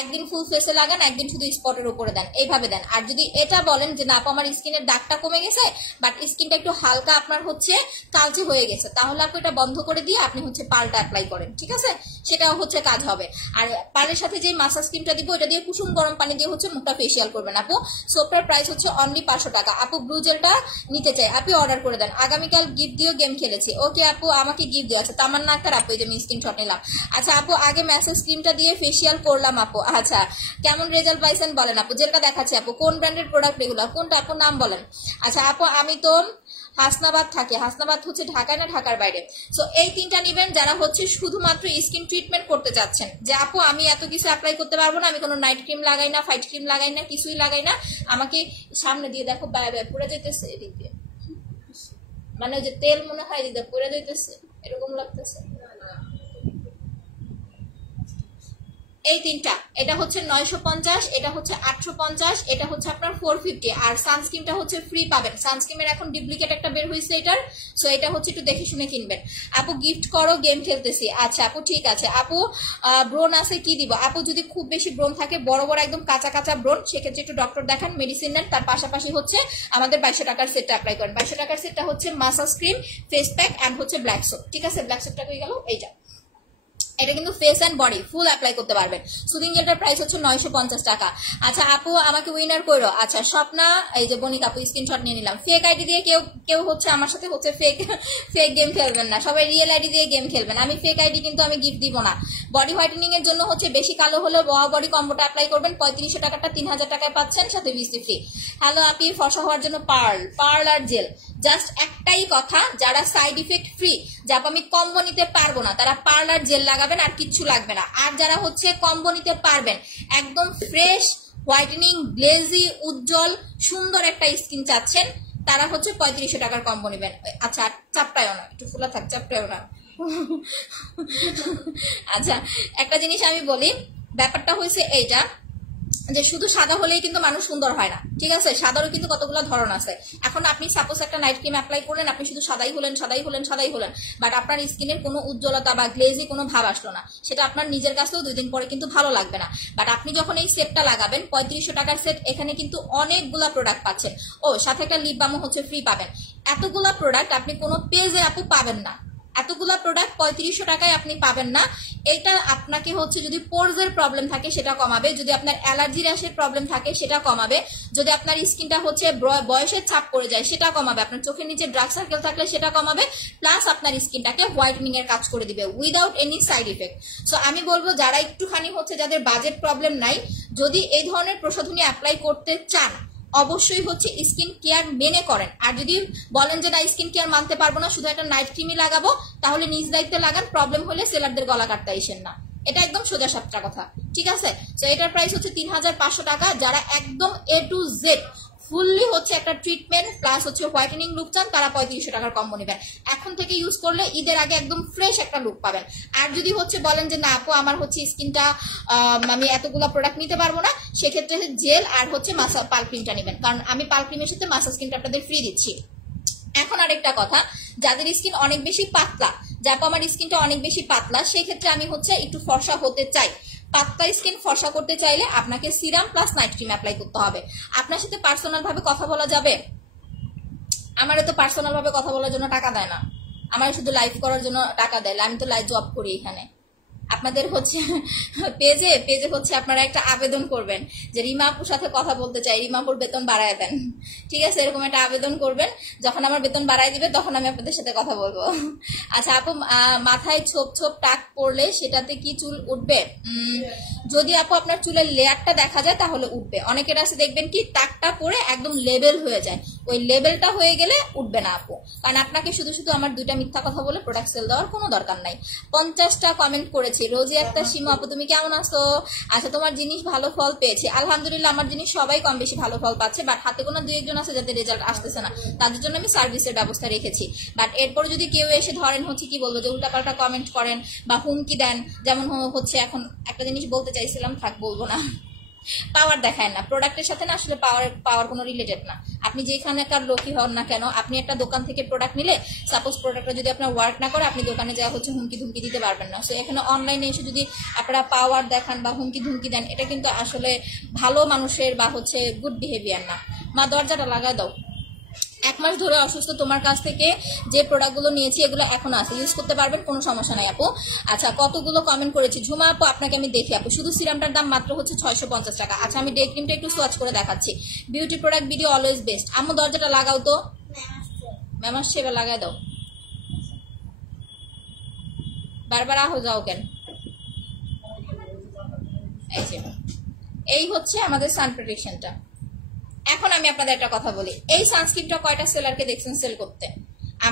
একদিন ফুল ফেসে লাগান, একদিন শুধু স্পটের উপরে দেন, এইভাবে দেন। আর যদি এটা বলেন যে না আপু আমার স্কিনের দাগটা কমে গেছে বাট স্কিনটা একটু হালকা আপনার হচ্ছে কালচে হয়ে গেছে, তাহলে আপু এটা বন্ধ করে দিয়ে আপনি হচ্ছে পালটা অ্যাপ্লাই করেন, ঠিক আছে? সেটাও হচ্ছে কাজ হবে। আর পালের সাথে যে মাসাজ ক্রিমটা দিব, ওটা দিয়ে কুসুম গরম পানি দিয়ে হচ্ছে মুখটা ফেসিয়াল করবেন আপু। সোপটার প্রাইস হচ্ছে অনলি 500 টাকা আপু। ব্লু জেলটা নিতে চাই আপনি, অর্ডার করে দেন। আগামীকাল গিফট দিও, গেম খেলেছি। ওকে আপু আমাকে গিফট দিও। আচ্ছা তামান্না আক্তার আপু, এই যে আমি স্ক্রিনশট নিলাম। আচ্ছা আপু আগে ম্যাসেজ ক্রিমটা দিয়ে ফেসিয়াল করলাম আপু, আচ্ছা কেমন রেজাল্ট পাইছেন বলেন আপু। জেলটা দেখাচ্ছি আপু, কোন ব্র্যান্ডের প্রোডাক্ট এগুলো, কোনটা আপু নাম বলেন। আচ্ছা আপু আমি তো হাসনাবাদ থাকে, হাসনাবাদ হচ্ছে ঢাকায় না ঢাকার বাইরে। সো এই 3টা নিবেন যারা হচ্ছে শুধুমাত্র স্কিন ট্রিটমেন্ট করতে চাচ্ছেন, যে আপু আমি এত কিছু অ্যাপ্লাই করতে পারবো না, আমি কোনো নাইট ক্রিম লাগাই না, ফাইট ক্রিম লাগাই না, কিছুই লাগাই না, আমাকে সামনে দিয়ে দেখো পুড়ে যেতেছে এদিক দিয়ে, মানে ওই যে তেল মনে হয় দিদা পুড়ে যেতেছে এরকম লাগতেছে। এই তিনটা, এটা হচ্ছে 950, এটা হচ্ছে 850, এটা হচ্ছে আপনার 450, আর সানস্ক্রিনটা হচ্ছে ফ্রি পাবেন। সানস্ক্রিনের এখন ডুপ্লিকেট একটা বের হয়েছে এটার, সো এটা হচ্ছে একটু দেখে শুনে কিনবেন। আপু গিফট করো, গেম খেলতেছি। আচ্ছা আপু ঠিক আছে। আপু ব্রোন আছে, কি দিব? আপু যদি খুব বেশি ব্রোন থাকে, বড় বড় একদম কাঁচা কাঁচা ব্রোন, সেক্ষেত্রে একটু ডক্টর দেখান, মেডিসিন নেন, তার পাশাপাশি হচ্ছে আমাদের 2200 টাকার সেটটা অ্যাপ্লাই করেন। 2200 টাকার সেটটা হচ্ছে massage cream, face pack and হচ্ছে ব্ল্যাক সোপ। ঠিক আছে, ব্ল্যাক সোপটা হয়ে গেল এইটা। এটা কিন্তু face and body full apply করতে পারবেন। সুদিং জেলটার প্রাইস হচ্ছে 950 টাকা। আচ্ছা আপু আমাকে উইনার করো। আচ্ছা স্বপ্না, এই যে বনিক আপু স্ক্রিনশট নিয়ে নিলাম। ফেক আইডি দিয়ে কেউ হচ্ছে আমার সাথে হচ্ছে ফেক গেম খেলবেন না, সবাই রিয়েল আইডি দিয়ে গেম খেলবেন। আমি ফেক আইডি কিন্তু আমি গিফট দিব না। বডি হোয়াইটেনিং এর জন্য হচ্ছে বেশি কালো হলে বডি কম্বোটা অ্যাপ্লাই করবেন। 3500 টাকাটা 3000 টাকায় পাচ্ছেন, সাথে ভিসি ফ্রি। হ্যালো আপনি ফর্সা হওয়ার জন্য পার্ল আর জেল। জাস্ট একটাই কথা, যারা সাইড ইফেক্ট ফ্রি, যা আমি কম্বো নিতে পারবো না, তারা পার্ল আর জেল লাগাবেন, আর কিচ্ছু লাগবে না। আর যারা হচ্ছে কম্বো নিতে পারবেন, একদম ফ্রেশ হোয়াইটেনিং, গ্লেজি, উজ্জ্বল সুন্দর একটা স্কিন চাচ্ছেন, তারা হচ্ছে 3500 টাকার কম্বো নেবেন। আচ্ছা চাপটায়ও না, একটু খোলা থাক, চাপটায়ও না। আচ্ছা একটা জিনিস আমি বলি, ব্যাপারটা হয়েছে এইটা যে শুধু সাদা হলেই কিন্তু মানুষ সুন্দর হয় না। ঠিক আছে, সাদারও কিন্তু কতগুলো ধরন আছে। এখন আপনি সাপোজ একটা নাইট ক্রিম অ্যাপ্লাই করলেন, আপনি শুধু সাদাই হলেন, বাট আপনার স্কিনের কোনো উজ্জ্বলতা বা গ্লেজি কোনো ভাব আসলো না, সেটা আপনার নিজের কাছেও 2 দিন পরে কিন্তু ভালো লাগবে না। বাট আপনি যখন এই সেটটা লাগাবেন, 3500 টাকার সেট, এখানে কিন্তু অনেকগুলা প্রোডাক্ট পাচ্ছেন। ও সাথে একটা লিপ বামও হচ্ছে ফ্রি পাবেন। এতগুলা প্রোডাক্ট আপনি কোনো পেজে আপু পাবেন না। এতগুলা প্রোডাক্ট 3500 টাকায় আপনি পাবেন না। এটা আপনাকে হচ্ছে যদি পোরসের প্রবলেম থাকে সেটা কমাবে, যদি আপনার অ্যালার্জি র্যাশের প্রবলেম থাকে সেটা কমাবে, যদি আপনার স্কিনটা হচ্ছে বয়সের ছাপ পড়ে যায় সেটা কমাবে, আপনার চোখের নিচে ডার্ক সার্কেল থাকলে সেটা কমাবে, প্লাস আপনার স্কিনটাকে হোয়াইটেনিং এর কাজ করে দিবে without any side effect. So আমি বলবো যারা একটুখানি হচ্ছে, যাদের বাজেট প্রবলেম নাই, যদি এই ধরনের প্রসাধনী অ্যাপ্লাই করতে চান, অবশ্যই হচ্ছে স্কিন কেয়ার মেনে করেন। আর যদি বলেন যে না স্কিন কেয়ার মানতে পারবো না, শুধু একটা নাইট ক্রিমই লাগাবো, তাহলে নিজ দায়িত্বে লাগান, প্রবলেম হলে সেলারদের গলা কাটতে আইসেন না। এটা একদম সোজা সাপটা কথা। ঠিক আছে, তো এটার প্রাইস হচ্ছে 3500 টাকা। যারা একদম A to Z ফুললি হচ্ছে একটা ট্রিটমেন্ট প্লাস হচ্ছে হোয়াইটেনিং লুক চান, তারা 3500 টাকার কম্বো নেবেন। এখন থেকে ইউজ করলে ঈদের আগে একদম ফ্রেশ একটা লুক পাবেন। আর যদি হচ্ছে বলেন যে না আপু আমার হচ্ছে স্কিনটা আমি এতগুলো প্রোডাক্ট নিতে পারবো না, সেক্ষেত্রে জেল আর হচ্ছে পাল ক্রিমটা নেবেন, কারণ আমি পাল ক্রিমের সাথে মাসাজ ক্রিমটা আপনাদের ফ্রি দিচ্ছি। এখন আরেকটা কথা, যাদের স্কিন অনেক বেশি পাতলা, যাপা আমার স্কিনটা অনেক বেশি পাতলা, সেই ক্ষেত্রে আমি হচ্ছে একটু ফর্সা হতে চাই, পাতলা স্কিন ফর্সা করতে চাইলে আপনাকে serum plus night cream apply করতে হবে। আপনার সাথে পার্সোনাল ভাবে কথা বলা যাবে? আমারও তো পার্সোনাল ভাবে কথা বলার জন্য টাকা দেয় না, আমার শুধু লাইভ করার জন্য টাকা দেয়। আমি তো লাইভ জব করি এখানে। আপনাদের হচ্ছে পেজে হচ্ছে আপনারা একটা আবেদন করবেন যে রিমা আপুর সাথে কথা বলতে চাই, রিমা আপুর বেতন বাড়ায় দেন। ঠিক আছে, এরকম একটা আবেদন করবেন। যখন আমার বেতন বাড়ায় দিবে তখন আমি আপনাদের সাথে কথা বলবো। আচ্ছা আপু মাথায় ছোপ ছোপ টাক পড়লে সেটাতে কি চুল উঠবে? যদি আপু আপনার চুলের লেয়ারটা দেখা যায় তাহলে উঠবে। অনেকের আছে দেখবেন কি টাকটা পরে একদম লেবেল হয়ে যায়, ওই লেবেলটা হয়ে গেলে উঠবে না আপু। কারণ আপনাকে শুধু শুধু আমার 2টা মিথ্যা কথা বলে প্রোডাক্ট সেল দেওয়ার কোনো দরকার নাই। 50টা কমেন্ট করেছি। রোজি একটা শিমু আপু তুমি কেমন আছো? আচ্ছা তোমার জিনিস ভালো ফল পেয়েছে? আলহামদুলিল্লাহ আমার জিনিস সবাই কম বেশি ভালো ফল পাচ্ছে, বাট হাতে কোনো 2-1 জন আছে যাদের রেজাল্ট আসতেছে না, তাদের জন্য আমি সার্ভিসের ব্যবস্থা রেখেছি। বাট এরপর যদি কেউ এসে ধরেন হচ্ছে কি বলবো যে উল্টাপাল্টা কমেন্ট করেন বা হুমকি দেন, যেমন হচ্ছে এখন একটা জিনিস বলতে চাইছিলাম, থাক বলবো না, পাওয়ার দেখায় না প্রোডাক্টের সাথে, না আসলে পাওয়ার কোনো রিলেটেড না। আপনি যেখানকার লোকই হন না কেন, আপনি একটা দোকান থেকে প্রোডাক্ট নিলে, সাপোজ প্রোডাক্টটা যদি আপনার ওয়ার্ক না করে, আপনি দোকানে যাওয়া হচ্ছে হুমকি ধুমকি দিতে পারবেন না। সো এখানে অনলাইনে এসে যদি আপনারা পাওয়ার দেখান বা হুমকি ধুমকি দেন, এটা কিন্তু আসলে ভালো মানুষের বা হচ্ছে গুড বিহেভিয়ার না। মা দরজাটা লাগায় দাও। 1 মাস ধরে অসুস্থ, তোমার কাছ থেকে যে প্রোডাক্টগুলো নিয়েছি এগুলো এখনো আছে, ইউজ করতে পারবেন, কোনো সমস্যা নাই আপু। আচ্ছা কতগুলো কমেন্ট করেছি। ঝুমা আপু আপনাকে আমি দেখি আপু, শুধু সিরামটার দাম মাত্র হচ্ছে 650 টাকা। আচ্ছা আমি ডে ক্রিমটা একটু সোয়াচ করে দেখাচ্ছি। Beauty product video always best. আম্মু দরজাটা লাগাও তো। ম্যাম আসছে, এবার লাগাই দাও। বারবার আহ যাও কেন? এই হচ্ছে আমাদের সান প্রোটেকশনটা। এখন আমি আপনাদের একটা কথা বলি, এই সানস্ক্রিনটা কয়টা সেলারকে দেখছেন সেল করতে?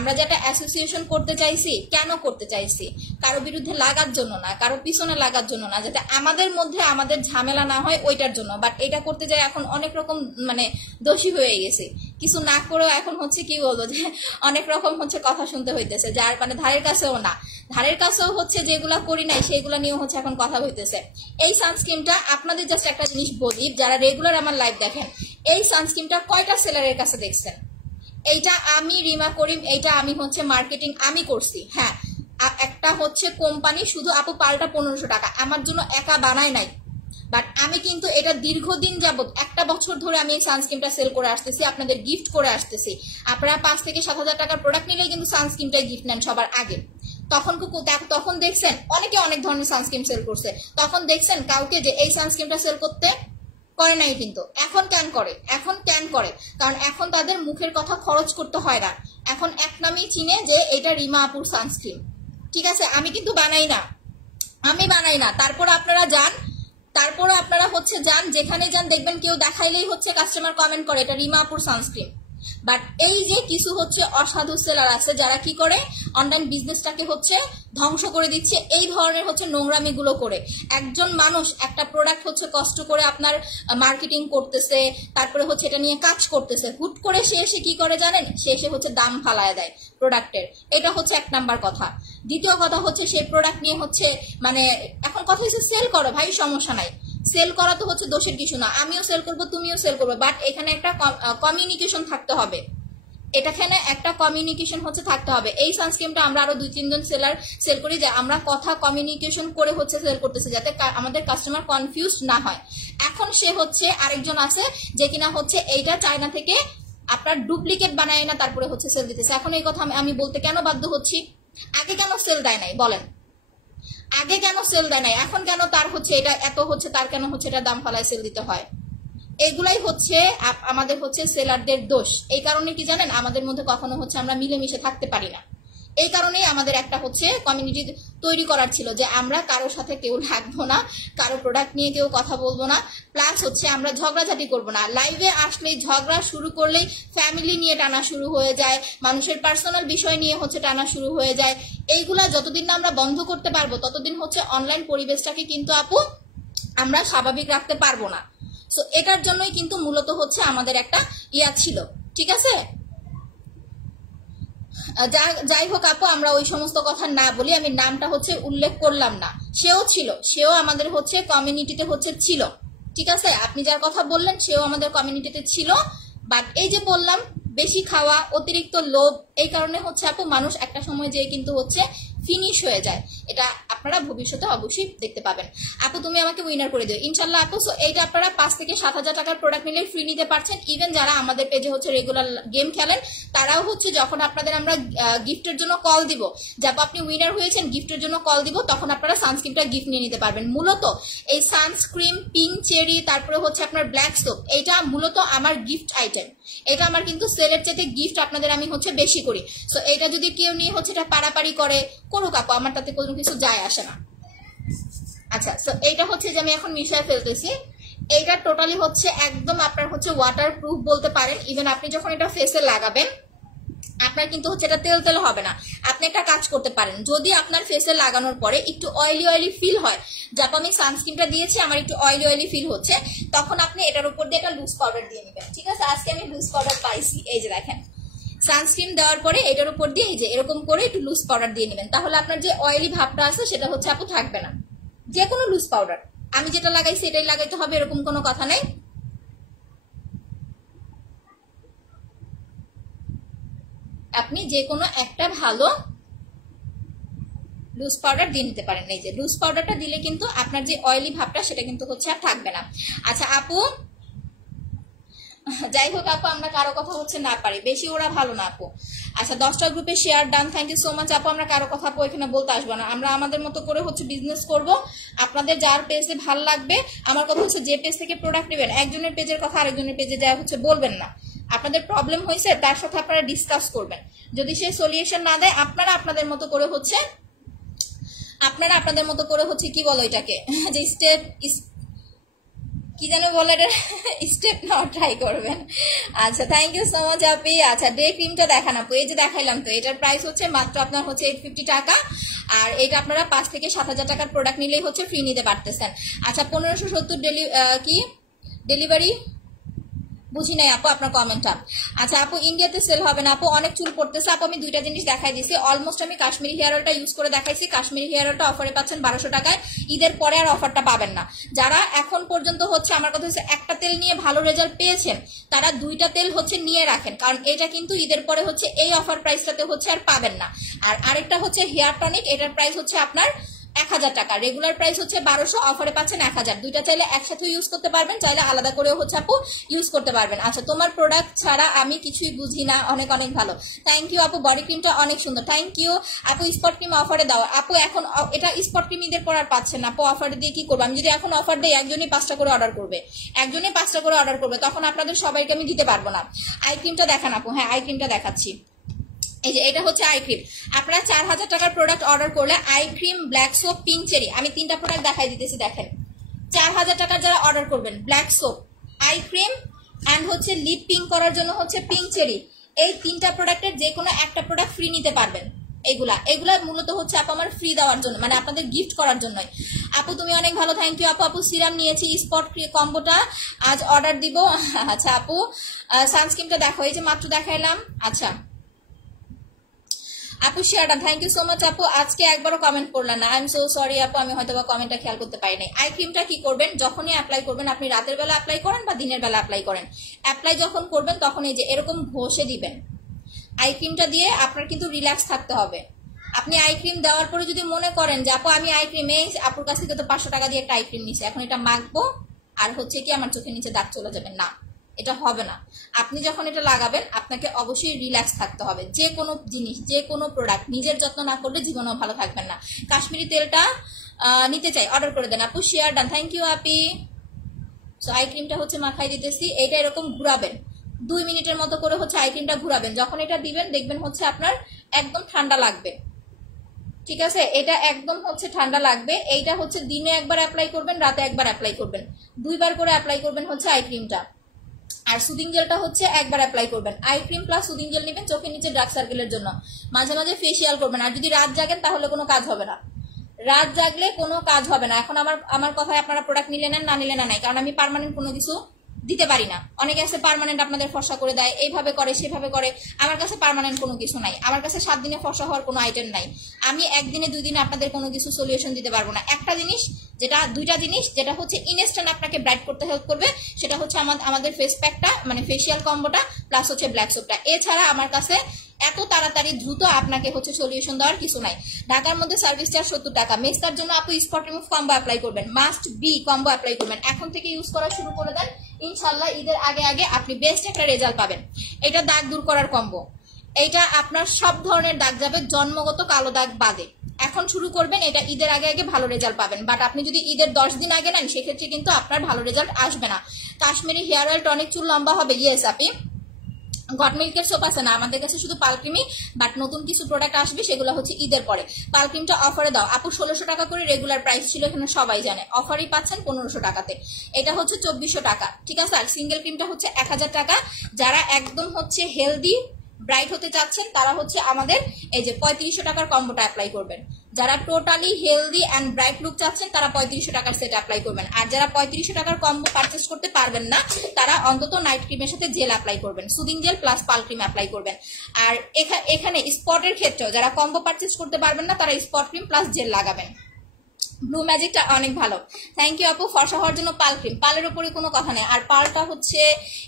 আমরা যেটা অ্যাসোসিয়েশন করতে চাইছি, কেন করতে চাইছি? কারো বিরুদ্ধে লাগার জন্য না, কারো পিছনে লাগার জন্য না, যাতে আমাদের মধ্যে আমাদের ঝামেলা না হয় ওইটার জন্য। বাট এটা করতে যাই এখন অনেক রকম মানে দোষী হয়ে গেছে, কিছু না করেও এখন হচ্ছে কি বলবো যে অনেক রকম হচ্ছে কথা শুনতে হইতেছে, যার মানে ধারের কাছেও না, ধারের কাছেও হচ্ছে যেগুলা করি নাই সেইগুলা নিয়েও হচ্ছে এখন কথা হইতেছে। এই সানস্ক্রিনটা আপনাদের জাস্ট একটা জিনিস বলি, যারা রেগুলার আমার লাইভ দেখেন, এই সানস্ক্রিনটা কয়টা সেলারের কাছে দেখছেন? এইটা আমি রিমা করিম, এইটা আমি হচ্ছে মার্কেটিং আমি করছি। হ্যাঁ, একটা হচ্ছে কোম্পানি শুধু আপু পাল্টা 1500 টাকা আমার জন্য একা বানায় নাই, বাট আমি কিন্তু এটা দীর্ঘদিন যাবত 1 বছর ধরে আমি এই সানস্ক্রিনটা সেল করে আসতেছি, আপনাদের গিফট করে আসতেছি। আপনারা 5 থেকে 7,000 টাকার প্রোডাক্ট নিলেই কিন্তু সানস্ক্রিনটাই গিফট নেন সবার আগে। তখন দেখছেন অনেকে অনেক ধরনের সানস্ক্রিন সেল করছে, তখন দেখছেন কাউকে যে এই সানস্ক্রিনটা সেল করতে করে নাই। কিন্তু এখন কেন করে? কারণ এখন তাদের মুখের কথা খরচ করতে হয় না, এখন এক নামেই চিনে যে এটা রিমা আপুর সানস্ক্রিন। ঠিক আছে, আমি কিন্তু বানাই না। তারপর আপনারা হচ্ছে যান, যেখানে যান দেখবেন কেউ দেখাইলেই হচ্ছে কাস্টমার কমেন্ট করে এটা রিমা আপুর সানস্ক্রিন। বাট এই যে কিছু হচ্ছে অসাধু সেলার আছে যারা কি করে অনলাইন বিজনেসটাকে হচ্ছে ধ্বংস করে দিচ্ছে, এই ধরনের হচ্ছে নোংরামি গুলো করে। একজন মানুষ একটা প্রোডাক্ট হচ্ছে কষ্ট করে আপনার মার্কেটিং করতেছে, তারপরে হচ্ছে এটা নিয়ে কাজ করতেছে, হুট করে সে এসে কি করে জানেন, সে এসে হচ্ছে দাম ফালায় দেয় প্রোডাক্টের। এটা হচ্ছে 1 নাম্বার কথা। দ্বিতীয় কথা হচ্ছে সেই প্রোডাক্ট নিয়ে হচ্ছে মানে এখন কথা হচ্ছে সেল করো ভাই, সমস্যা নাই, সেল করা তো হচ্ছে দোষের কিছু না, আমিও সেল করবো তুমিও সেল করবে, বাট এখানে একটা কমিউনিকেশন থাকতে হবে, এটাখানে একটা কমিউনিকেশন হচ্ছে থাকতে হবে। এই সানস্ক্রিনটা আমরা আরো 2-3 জন সেল করি যে আমরা কথা কমিউনিকেশন করে হচ্ছে সেল করতেছি, যাতে আমাদের কাস্টমার কনফিউজ না হয়। এখন সে হচ্ছে আরেকজন আছে যে কিনা হচ্ছে এইটা চায়না থেকে আপনার ডুপ্লিকেট বানায় না তারপরে হচ্ছে সেল দিতেছে। এখন এই কথা আমি বলতে কেন বাধ্য হচ্ছি? আগে কেন সেল দেয় নাই বলেন? আগে কেন সেল দেয় নাই? এখন কেন তার হচ্ছে এটা এত হচ্ছে, তার কেন হচ্ছে এটা দাম ফালায় সেল দিতে হয়? এগুলাই হচ্ছে আমাদের হচ্ছে সেলারদের দোষ। এই কারণে কি জানেন, আমাদের মধ্যে কখনো হচ্ছে আমরা মিলেমিশে থাকতে পারি না। এই কারণেই আমাদের একটা হচ্ছে কমিউনিটি তৈরি করার ছিল যে আমরা কারোর সাথে কেউ লাগবো না, কারো প্রোডাক্ট নিয়ে কেউ কথা বলবো না, প্লাস হচ্ছে আমরা ঝগড়াঝাটি করবো না। লাইভে আসলেই ঝগড়া শুরু করলেই ফ্যামিলি নিয়ে টানা শুরু হয়ে যায়, মানুষের পার্সোনাল বিষয় নিয়ে হচ্ছে টানা শুরু হয়ে যায়। এইগুলা যতদিন না আমরা বন্ধ করতে পারবো ততদিন হচ্ছে অনলাইন পরিবেশটাকে কিন্তু আপু আমরা স্বাভাবিক রাখতে পারবো না। সো এটার জন্যই কিন্তু মূলত হচ্ছে আমাদের একটা ইয়া ছিল। ঠিক আছে, যাই হোক আপু, আমরা ওই সমস্ত কথা না বলি, আমি নামটা হচ্ছে উল্লেখ করলাম না। সেও আমাদের হচ্ছে কমিউনিটিতে হচ্ছে ছিল। ঠিক আছে, আপনি যার কথা বললেন সেও আমাদের কমিউনিটিতে ছিল, বাট এই যে বললাম বেশি খাওয়া, অতিরিক্ত লোভ, এই কারণে হচ্ছে আপু মানুষ একটা সময় যেয়ে কিন্তু হচ্ছে ফিনিশ হয়ে যায়। এটা আপনারা ভবিষ্যতে অবশ্যই দেখতে পাবেন। আপু তুমি আমাকে উইনার করে দিও ইনশাল্লাহ আপু। সো এইটা আপনারা 5 থেকে 7,000 টাকার প্রোডাক্ট নিলে ফ্রি নিতে পারছেন। ইভেন যারা আমাদের পেজে হচ্ছে রেগুলার গেম খেলেন তারাও হচ্ছে যখন আপনাদের আমরা গিফটের জন্য কল দিব, যাব আপনি উইনার হয়েছেন গিফটের জন্য কল দিব, তখন আপনারা সানস্ক্রিনটা গিফট নিয়ে নিতে পারবেন। মূলত এই সানস্ক্রিন, পিঙ্ক চেরি, তারপরে হচ্ছে আপনার ব্ল্যাক সোপ, এইটা মূলত আমার গিফট আইটেম। এটা আমার কিন্তু সেলের চেয়ে গিফট আপনাদের আমি হচ্ছে বেশি করি। সো এটা যদি কেউ নিয়ে হচ্ছে এটা পারাপারি করে করুক আপু, আমার তাতে কোনো কিছু যায় আসে না। আচ্ছা, সো এইটা হচ্ছে যে আমি এখন মিশিয়ে ফেলতেছি। এইটা টোটালি হচ্ছে একদম আপনার হচ্ছে ওয়াটার প্রুফ বলতে পারেন। ইভেন আপনি যখন এটা ফেসে লাগাবেন আপনার কিন্তু হচ্ছে এটা তেল তেল হবে না। আপনি একটা কাজ করতে পারেন, যদি আপনার ফেসে লাগানোর পরে একটু অয়েলি ফিল হয়, যাতে আমি সানস্ক্রিনটা দিয়েছি আমার একটু অয়েলি ফিল হচ্ছে, তখন আপনি এটার উপর দিয়ে একটা লুজ পাউডার দিয়ে নেবেন। ঠিক আছে, আজকে আমি লুজ পাউডার পাইছি, এই যে দেখেন সানস্ক্রিন দেওয়ার পরে এটার উপর দিয়ে এই যে এরকম করে একটু লুজ পাউডার দিয়ে নেবেন, তাহলে আপনার যে অয়েলি ভাবটা আছে সেটা হচ্ছে আপু থাকবে না। যে কোনো লুজ পাউডার, আমি যেটা লাগাইছি এটাই লাগাইতে হবে এরকম কোনো কথা নেই। আপনি যে কোনো একটা ভালো লুজ পাউডার দিয়ে নিতে পারেন। এই যে লুজ পাউডারটা দিলে কিন্তু আপনার যে অয়েলি ভাবটা সেটা কিন্তু হচ্ছে আর থাকবে না। আচ্ছা আপু, যাই হোক আপু, আমরা কারো কথা হচ্ছে না পারি বেশি, ওরা ভালো না আপু। আচ্ছা 10টা গ্রুপে share done, thank you so much আপু। আমরা কারো কথা আপু এখানে বলতে আসবো না, আমরা আমাদের মতো করে হচ্ছে বিজনেস করব। আপনাদের যার পেজে ভালো লাগবে, আমার কথা হচ্ছে যে পেজ থেকে প্রোডাক্ট নেবেন একজনের পেজের কথা আরেকজনের পেজে যা হচ্ছে বলবেন না। আপনাদের প্রবলেম হয়েছে তার সাথে আপনারা ডিসকাস করবেন, যদি সে সলিউশন না দেয় আপনারা আপনাদের মতো করে হচ্ছে কি বলো এটাকে, যে স্টেপ কি যেন বলে স্টেপ নাও ট্রাই করবেন। আচ্ছা থ্যাংক ইউ সো মাচ আপি। আচ্ছা ডে ক্রিমটা দেখান আপু, এই যে দেখাইলাম তো, এটার প্রাইস হচ্ছে মাত্র আপনার হচ্ছে 850 টাকা, আর এটা আপনারা 5 থেকে 7,000 টাকার প্রোডাক্ট নিলেই হচ্ছে ফ্রি নিতে পারতেছেন। আচ্ছা 1570 ডেলিভারি বুঝি নাই আপু আপনার কমেন্টটা। আচ্ছা আপু ইন্ডিয়াতে সেল হবে না আপু, অনেক চুল পড়তেছে আপু। আমি দুইটা জিনিস দেখাই দিছি অলমোস্ট, আমি কাশ্মীরি হেয়ার অয়েলটা ইউজ করে দেখাইছি। কাশ্মীরি হেয়ার অয়েলটা অফারে পাচ্ছেন 1200 টাকায়, ঈদের পরে আর অফারটা পাবেন না। যারা এখন পর্যন্ত হচ্ছে আমার কথা হচ্ছে একটা তেল নিয়ে ভালো রেজাল্ট পেয়েছেন, তারা দুইটা তেল হচ্ছে নিয়ে রাখেন, কারণ এটা কিন্তু ঈদের পরে হচ্ছে এই অফার প্রাইসটাতে হচ্ছে আর পাবেন না। আর আরেকটা হচ্ছে হেয়ার টনিক, এটার প্রাইস হচ্ছে আপনার 1000 টাকা, রেগুলার প্রাইস হচ্ছে 1200, অফারে পাচ্ছেন 1000। দুইটা চাইলে একসাথে ইউজ করতে পারবেন, চাইলে আলাদা করেও হচ্ছে আপু ইউজ করতে পারবেন। আচ্ছা তোমার প্রোডাক্ট ছাড়া আমি কিছুই বুঝি না, অনেক অনেক ভালো, থ্যাংক ইউ আপু। বডি ক্রিমটা অনেক সুন্দর, থ্যাংক ইউ আপু। স্পট ক্রিম অফারে দাও আপু, এখন এটা স্পট ক্রিম ঈদের পর আর পাচ্ছেন না আপু, অফারে দিয়ে কি করবো আমি? যদি এখন অফার দেই একজনই 5টা করে অর্ডার করবে, একজনই 5টা করে অর্ডার করবে, তখন আপনাদের সবাইকে আমি দিতে পারবো না। আই ক্রিমটা দেখান আপু। হ্যাঁ আই ক্রিমটা দেখাচ্ছি, এই যে এটা হচ্ছে আই ক্রিম। আপনারা 4000 টাকার প্রোডাক্ট অর্ডার করলে eye cream, black soap, pink cherry, আমি 3টা প্রোডাক্ট দেখাই দিতেছি দেখেন। 4000 টাকার যারা অর্ডার করবেন, black soap, eye cream and হচ্ছে লিপ পিঙ্ক করার জন্য হচ্ছে পিঙ্ক চেরি, এই 3টা প্রোডাক্টের যে কোনো একটা প্রোডাক্ট ফ্রি নিতে পারবেন। এগুলা মূলত হচ্ছে আপু আমার ফ্রি দেওয়ার জন্য, মানে আপনাদের গিফট করার জন্যই। আপু তুমি অনেক ভালো, থ্যাংক ইউ আপু। আপু সিরাম নিয়েছি স্পট কম্বোটা আজ অর্ডার দিব। আচ্ছা আপু সানস্ক্রিনটা দেখো, এই যে মাত্র দেখাইলাম। আচ্ছা আপু শেয়ারটা, থ্যাংক ইউ সো মাচ আপু। আজকে একবারও কমেন্ট করলেন না, আই এম সো সরি আপু, আমি হয়তো বা কমেন্টটা খেয়াল করতে পারি নাই। আই ক্রিমটা কি করবেন, যখনই অ্যাপ্লাই করবেন, আপনি রাতের বেলা অ্যাপ্লাই করেন বা দিনের বেলা অ্যাপ্লাই করেন, অ্যাপ্লাই যখন করবেন তখন এই যে এরকম ঘষে দিবেন। আই ক্রিমটা দিয়ে আপনার কিন্তু রিল্যাক্স থাকতে হবে। আপনি আই ক্রিম দেওয়ার পরে যদি মনে করেন যে আপু আমি আই ক্রিম, এই আপুর কাছ থেকে তো 500 টাকা দিয়ে একটা আই ক্রিম নিচ্ছে, এখন এটা মাখবো আর হচ্ছে কি আমার চোখের নিচে দাগ চলে যাবে, না এটা হবে না। আপনি যখন এটা লাগাবেন আপনাকে অবশ্যই রিল্যাক্স থাকতে হবে। যে কোনো জিনিস, যে কোনো প্রোডাক্ট নিজের যত্ন না করলে জীবনেও ভালো থাকবেন না। কাশ্মীরি তেলটা নিতে চাই, অর্ডার করে দেন আপু। Share done, thank you Api. So I ক্রিমটা হচ্ছে মাখাই দিতেছি, এটা এরকম ঘুরাবেন 2 মিনিটের মতো করে হচ্ছে আই ক্রিমটা ঘুরাবেন। যখন এটা দিবেন দেখবেন হচ্ছে আপনার একদম ঠান্ডা লাগবে, ঠিক আছে? এটা একদম হচ্ছে ঠান্ডা লাগবে। এইটা হচ্ছে দিনে একবার অ্যাপ্লাই করবেন, রাতে একবার অ্যাপ্লাই করবেন, 2বার করে অ্যাপ্লাই করবেন হচ্ছে আই ক্রিমটা। আর সুদিং জেলটা হচ্ছে একবার অ্যাপ্লাই করবেন। Eye cream plus soothing jail নেবেন চোখের নিচে ডার্ক সার্কেলের জন্য, মাঝে মাঝে ফেসিয়াল করবেন। আর যদি রাত জাগেন তাহলে কোনো কাজ হবে না, রাত জাগলে কোনো কাজ হবে না। এখন আমার কথায় আপনারা প্রোডাক্ট নিলে নেন, না নিলে না নাই, কারণ আমি পার্মানেন্ট কোনো কিছু দিতে পারি না। অনেকে আছে পার্মানেন্ট আপনাদের ফর্সা করে দেয়, এইভাবে করে সেভাবে করে, আমার কাছে পার্মানেন্ট কোনো কিছু নাই। আমার কাছে 7 দিনে ফর্সা হওয়ার কোনো আইটেম নাই। আমি 1 দিনে 2 দিনে আপনাদের কোনো কিছু সলিউশন দিতে পারবো না। একটা জিনিস, যেটা 2টা জিনিস যেটা হচ্ছে ইনস্ট্যান্ট আপনাকে ব্রাইট করতে হেল্প করবে, সেটা হচ্ছে আমাদের ফেস প্যাকটা, মানে ফেসিয়াল কম্বোটা, প্লাস হচ্ছে ব্ল্যাক সোপটা। এছাড়া আমার কাছে এত তাড়াতাড়ি দ্রুত আপনাকে হচ্ছে সলিউশন দেওয়ার কিছু নাই। ঢাকার মধ্যে সার্ভিস চার্জ 70 টাকা। মেস্তার জন্য আপনি স্পট রিমুভ কম্বো অ্যাপ্লাই করবেন, মাস্ট বি কম্বো অ্যাপ্লাই করবেন। এখন থেকে ইউজ করা শুরু করে দেন, ইনশাল্লাহ ঈদের আগে আগে আপনি বেস্ট একটা রেজাল্ট পাবেন। এটা দাগ দূর করার কম্বো, এইটা আপনার সব ধরনের দাগ যাবে, জন্মগত কালো দাগ বাদে। এখন শুরু করবেন, এটা ঈদের আগে আগে ভালো রেজাল্ট পাবেন। বাট আপনি যদি ঈদের 10 দিন আগে নেন সেক্ষেত্রে কিন্তু আপনার ভালো রেজাল্ট আসবে না। কাশ্মীরি হেয়ার অয়েল টনিক চুল লম্বা হবে, ইয়েস আপনি। গট মিল্কের সোপ আছে না আমাদের কাছে, শুধু পালক্রিমি, বাট নতুন কিছু প্রোডাক্ট আসবে সেগুলো হচ্ছে ঈদের পরে। পালক্রিমটা অফারে দাও আপু, 1600 টাকা করে রেগুলার প্রাইস ছিল, এখানে সবাই জানে, অফারই পাচ্ছেন 1500 টাকাতে। এটা হচ্ছে 2400 টাকা, ঠিক আছে? আর সিঙ্গেল ক্রিমটা হচ্ছে 1000 টাকা। যারা একদম হচ্ছে হেলদি ব্রাইট হতে চাচ্ছেন তারা হচ্ছে আমাদের এই যে 3500 টাকার কম্বোটা অ্যাপ্লাই করবেন। যারা totally healthy and bright look চাচ্ছেন তারা 3500 টাকার সেট অ্যাপ্লাই করবেন। আর যারা 3500 টাকার কম্বো পারচেস করতে পারবেন না তারা অন্তত নাইট ক্রিমের সাথে জেল অ্যাপ্লাই করবেন, সুদিং জেল প্লাস পাল ক্রিম অ্যাপ্লাই করবেন। আর এখানে স্পটের ক্ষেত্রেও যারা কম্বো পারচেস করতে পারবেন না তারা স্পট ক্রিম প্লাস জেল লাগাবেন। ব্লু ম্যাজিকটা অনেক ভালো, থ্যাংক ইউ আপু। ফর্সা হওয়ার জন্য পাল ক্রিম, পালের উপরে কোনো কথা নেই। আর পালটা হচ্ছে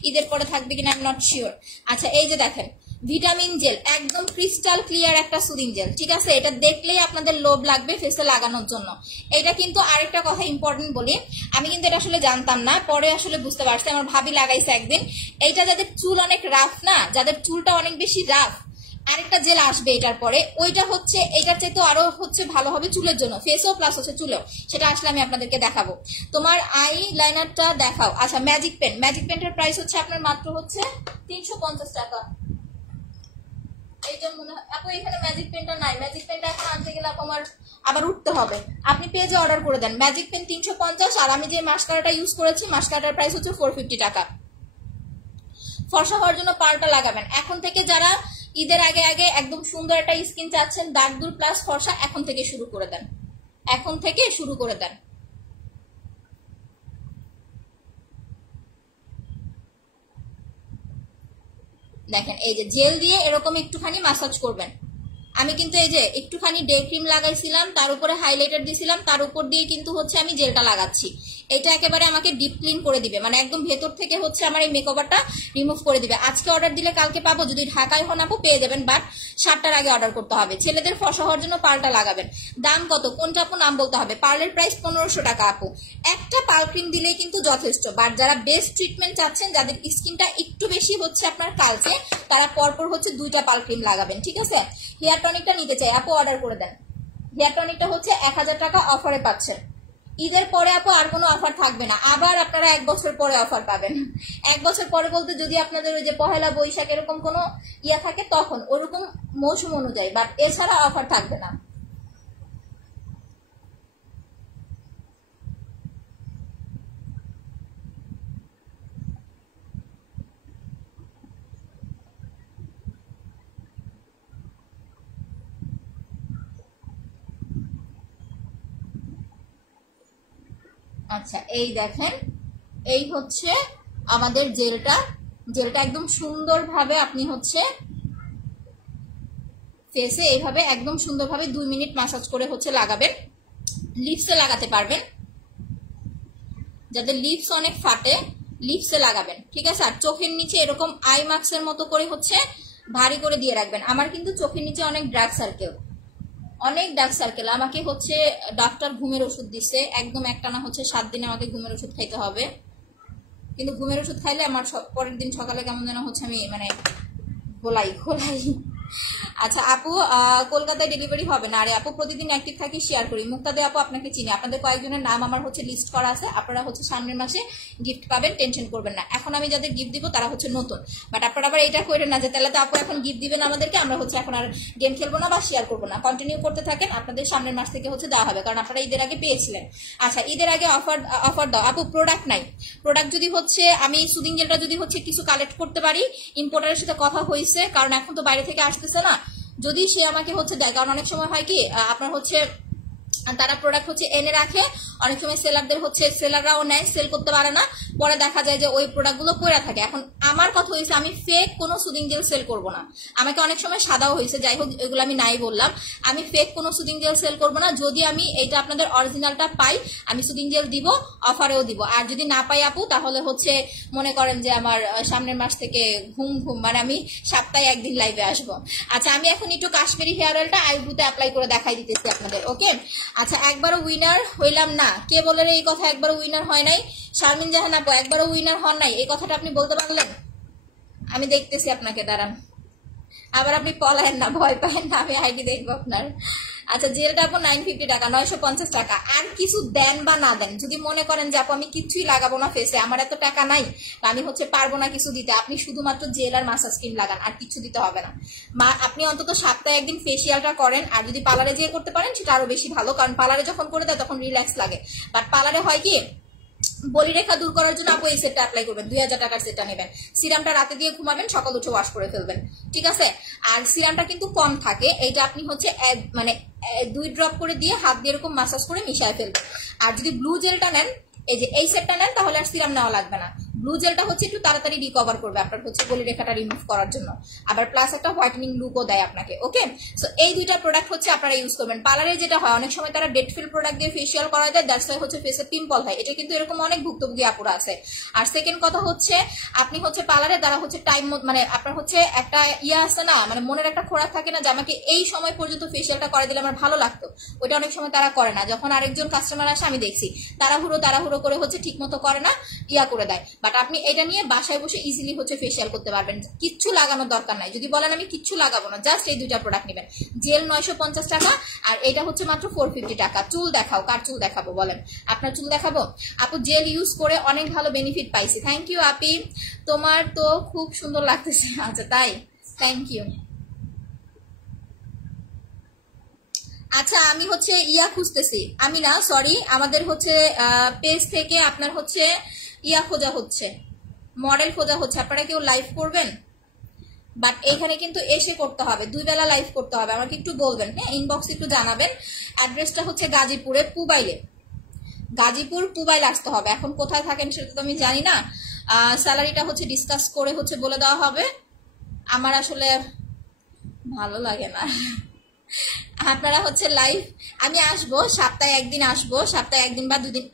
ঈদের পরে থাকবে কিনা আই এম নট শিওর। আচ্ছা এই যে দেখেন ভিটামিন জেল, একদম ক্রিস্টাল ক্লিয়ার একটা সুদিং জেল, ঠিক আছে? এটা দেখলেই আপনাদের লোভ লাগবে ফেসে লাগানোর জন্য। এটা কিন্তু আরেকটা কথা ইম্পর্টেন্ট বলি, আমি কিন্তু এটা আসলে জানতাম না, পরে আসলে বুঝতে পারছি, আমার ভাবি লাগাইছে একদিন। এইটা যাদের চুল অনেক রাফ না, যাদের চুলটা অনেক বেশি রাফ, আরেকটা জেল আসবে এটার পরে, ওইটা হচ্ছে এটার চাইতে আরো হচ্ছে ভালো হবে চুলের জন্য, ফেসও প্লাস হচ্ছে চুলেও। সেটা আসলে আমি আপনাদেরকে দেখাবো। তোমার আই লাইনারটা দেখাও। আচ্ছা ম্যাজিক পেন, ম্যাজিক পেনটার প্রাইস হচ্ছে আপনার মাত্র হচ্ছে 350 টাকা। এইটার মনে হয় আপু এখানে ম্যাজিক পেনটা নাই, ম্যাজিক পেনটা এখন আনতে গেলে আপু আমার আবার উঠতে হবে। আপনি পেজে অর্ডার করে দেন। ম্যাজিক পেন 350, আর আমি যে মাস্কারাটা ইউজ করেছি মাস্কারাটার প্রাইস হচ্ছে 450 টাকা। ফর্সা হওয়ার জন্য পার্লটা লাগাবেন এখন থেকে। যারা ঈদের আগে আগে একদম সুন্দর একটা স্কিন চাচ্ছেন, দাগ দুল প্লাস ফর্সা, এখন থেকে শুরু করে দেন, এখন থেকে শুরু করে দেন। দেখেন এই যে জেল দিয়ে এরকম একটুখানি ম্যাসাজ করবেন। আমি কিন্তু এই যে একটুখানি ডে ক্রিম লাগাইছিলাম, তার উপরে হাইলাইটার দিয়েছিলাম, তার উপর দিয়ে কিন্তু হচ্ছে আমি জেলটা লাগাচ্ছি। এটা একেবারে আমাকে ডিপ ক্লিন করে দিবে, মানে একদম ভেতর থেকে হচ্ছে আমার এই মেকওভারটা রিমুভ করে দিবে। আজকে অর্ডার দিলে কালকে পাবো, যদি ঢাকায় হন আপু পেয়ে যাবেন, বাট 7টার আগে অর্ডার করতে হবে। ছেলেদের ফর্সা হওয়ার জন্য পার্লটা লাগাবেন। দাম কত কোনটা আপু নাম বলতে হবে। পার্লের প্রাইস 1500 টাকা আপু। একটা পার্ল ক্রিম দিলেই কিন্তু যথেষ্ট, বাট যারা বেস্ট ট্রিটমেন্ট চাচ্ছেন, যাদের স্কিনটা একটু বেশি হচ্ছে আপনার কালচে, তারা পরপর হচ্ছে 2টা পার্ল ক্রিম লাগাবেন, ঠিক আছে। হেয়ার টনিকটা নিতে চাই আপু, অর্ডার করে দেন। হেয়ার টনিকটা হচ্ছে 1000 টাকা অফারে পাচ্ছেন। ঈদের পরে আপু আর কোনো অফার থাকবে না, আবার আপনারা 1 বছর পরে অফার পাবেন। 1 বছর পরে বলতে যদি আপনাদের ওই যে পহেলা বৈশাখ এরকম কোনো ইয়া থাকে তখন, ওরকম মৌসুম অনুযায়ী, বাট এছাড়া অফার থাকবে না। আচ্ছা এই দেখেন, এই হচ্ছে আমাদের জেলটা। জেলটা একদম সুন্দরভাবে আপনি হচ্ছে ফেসে এইভাবে একদম সুন্দরভাবে 2 মিনিট ম্যাসাজ করে হচ্ছে লাগাবেন। লিপসে লাগাতে পারবেন, যাদের লিপস অনেক ফাটে লিপসে লাগাবেন, ঠিক আছে। আর চোখের নিচে এরকম আই মাস্কের মতো করে হচ্ছে ভারী করে দিয়ে রাখবেন। আমার কিন্তু চোখের নিচে অনেক ডার্ক সার্কেল, অনেক ডার্ক সার্কেল। আমাকে হচ্ছে ডাক্তার ঘুমের ওষুধ দিচ্ছে, একদম একটানা হচ্ছে 7 দিনে আমাকে ঘুমের ওষুধ খাইতে হবে। কিন্তু ঘুমের ওষুধ খাইলে আমার পরের দিন সকালে কেমন যেন হচ্ছে আমি মানে ঘোলাই ঘোলাই। আচ্ছা আপু, কলকাতায় ডেলিভারি হবে না? আরে আপু প্রতিদিন অ্যাক্টিভ থাকি, শেয়ার করি। মুক্তাদে আপু আপনাকে চিনি, আপনাদের কয়েকজনের নাম আমার হচ্ছে লিস্ট করা আছে, আপনারা হচ্ছে সামনের মাসে গিফট পাবেন, টেনশন করবেন না। এখন আমি যাদের গিফট দিব তারা হচ্ছে নতুন, বাট আপনারা আবার এটা করেন না যে তাহলে তো আপু এখন গিফট দিবেন আমাদেরকে, আমরা হচ্ছে এখন আর গেম খেলবো না বা শেয়ার করবো না। কন্টিনিউ করতে থাকেন, আপনাদের সামনের মাস থেকে হচ্ছে দেওয়া হবে, কারণ আপনারা ঈদের আগে পেয়েছিলেন। আচ্ছা ঈদের আগে অফার দাও আপু। প্রোডাক্ট নাই, প্রোডাক্ট যদি হচ্ছে আমি সুদিং জেলটা যদি হচ্ছে কিছু কালেক্ট করতে পারি, ইম্পোর্টারের সাথে কথা হয়েছে, কারণ এখন তো বাইরে থেকে আসতেছে না, যদি সে আমাকে হচ্ছে দেয়, কারণ অনেক সময় হয় কি আপনার হচ্ছে তারা প্রোডাক্ট হচ্ছে এনে রাখে, অনেক সময় সেলারদের হচ্ছে সেলাররাও নেয়, সেল করতে পারে না, পরে দেখা যায় যে ওই প্রোডাক্টগুলো পড়ে থাকে। এখন আমার কথা হয়েছে আমি ফেক কোনো সুদিং জেল সেল করব না। আমাকে অনেক সময় সাদাও হয়েছে, যাই হোক এগুলো আমি নাই বললাম। আমি ফেক কোনো সুদিং জেল সেল করব না। যদি আমি এটা আপনাদের অরিজিনালটা পাই আমি সুদিং জেল দিব, অফারেও দিব। আর যদি না পাই আপু তাহলে হচ্ছে মনে করেন যে আমার সামনের মাস থেকে ঘুম মানে আমি সপ্তাহে 1 দিন লাইভে আসবো। আচ্ছা আমি এখন একটু কাশ্মীরি হেয়ার অয়েলটা আইব্রুতে অ্যাপ্লাই করে দেখাই দিতেছি আপনাদের, ওকে। আচ্ছা একবারও উইনার হইলাম না, কে বলে এই কথা? একবারও উইনার হয় নাই? শারমিন জাহান আপু একবারও উইনার হন নাই, এই কথাটা আপনি বলতে পারলেন? আমি দেখতেছি আপনাকে, দাঁড়ান। আবার আপনি পলায়েন না, ভয় পায়েন না, আমি আইডি দেখবো আপনার। আচ্ছা জেলটা আপু 950 টাকা, 950 টাকা। আর কিছু দেন বা না দেন, যদি মনে করেন যে আপু আমি কিছুই লাগাবো না ফেসে, আমার এত টাকা নাই, আমি হচ্ছে পারবো না কিছু দিতে, আপনি শুধুমাত্র জেল আর মাসাজ ক্রিম লাগান, আর কিছু দিতে হবে না। আপনি অন্তত সপ্তাহে 1 দিন ফেসিয়ালটা করেন, আর যদি পার্লারে যেয়ে করতে পারেন সেটা আরো বেশি ভালো, কারণ পার্লারে যখন করে দেয় তখন রিল্যাক্স লাগে। বাট পার্লারে হয় কি বলিরেখা দূর করার জন্য আপু এই সেটটা অ্যাপ্লাই করবেন, 2000 টাকার সেটটা নেবেন। সিরামটা রাতে দিয়ে ঘুমাবেন, সকাল উঠে ওয়াশ করে ফেলবেন, ঠিক আছে। আর সিরামটা কিন্তু কম থাকে, এইটা আপনি হচ্ছে মানে 2 ড্রপ করে দিয়ে হাত দিয়ে এরকম মাসাজ করে মিশায় ফেলবেন। আর যদি ব্লু জেলটা নেন, এই যে এই সেটটা নেন, তাহলে আর সিরাম নেওয়া লাগবে না। ব্লু জেলটা হচ্ছে একটু তাড়াতাড়ি রিকভার করবে আপনার হচ্ছে বলিরেখাটা রিমুভ করার জন্য, আবার প্লাস একটা হোয়াইটেনিং লুকও দেয় আপনাকে, ওকে। সো এই 2টা প্রোডাক্ট হচ্ছে আপনারা ইউজ করবেন। পার্লারে যেটা হয় অনেক সময় তারা ডেট ফিল প্রোডাক্ট দিয়ে ফেসিয়াল করা যায়, দ্যাটস ওয়াই হচ্ছে ফেসে পিম্পল হয়, এটা কিন্তু এরকম অনেক ভুক্তভোগী আপুরা আছে। আর সেকেন্ড কথা হচ্ছে আপনি হচ্ছে পার্লারে দ্বারা হচ্ছে টাইম মানে আপনার হচ্ছে একটা ইয়ে আছে না, মানে মনের একটা খোরাক থাকে না যে আমাকে এই সময় পর্যন্ত ফেসিয়ালটা করে দিলে আমার ভালো লাগতো, ওইটা অনেক সময় তারা করে না। যখন আরেকজন কাস্টমার আসে আমি দেখছি তাড়াহুড়ো করে হচ্ছে ঠিক মতো করে না, ইয়া করে দেয়। বাট আপনি এটা নিয়ে বাসায় বসে ইজিলি হচ্ছে ফেসিয়াল করতে পারবেন, কিচ্ছু লাগানোর দরকার নাই। যদি বলেন আমি কিচ্ছু লাগাবো না, জাস্ট এই 2টা প্রোডাক্ট নেবেন। জেল 950 টাকা, আর এটা হচ্ছে মাত্র 450 টাকা। চুল দেখাও, কার চুল দেখাবো বলেন? আপনার চুল দেখাবো? আপু জেল ইউজ করে অনেক ভালো বেনিফিট পাইছি। থ্যাংক ইউ আপি, তোমার তো খুব সুন্দর লাগতেছে। আচ্ছা তাই, থ্যাংক ইউ। আচ্ছা আমি হচ্ছে ইয়া খুঁজতেছি, আমি না সরি, আমাদের হচ্ছে পেজ থেকে আপনার হচ্ছে ইয়া খোঁজা হচ্ছে, মডেল খোঁজা হচ্ছে। আপনারা কেউ লাইভ করবেন? বাট এখানে কিন্তু এসে করতে হবে, 2 বেলা লাইভ করতে হবে। আমাকে একটু বলবেন, হ্যাঁ, ইনবক্সে একটু জানাবেন। অ্যাড্রেসটা হচ্ছে গাজীপুরে পুবাইলে, গাজীপুর পুবাইল আসতে হবে। এখন কোথায় থাকেন সেটা তো আমি জানি না। স্যালারিটা হচ্ছে ডিসকাস করে হচ্ছে বলে দেওয়া হবে। আমার আসলে ভালো লাগে না। আপনারা হচ্ছে লাইভ, আমি আসবো সপ্তাহে একদিন, আসবো সপ্তাহে একদিন বা 2 দিন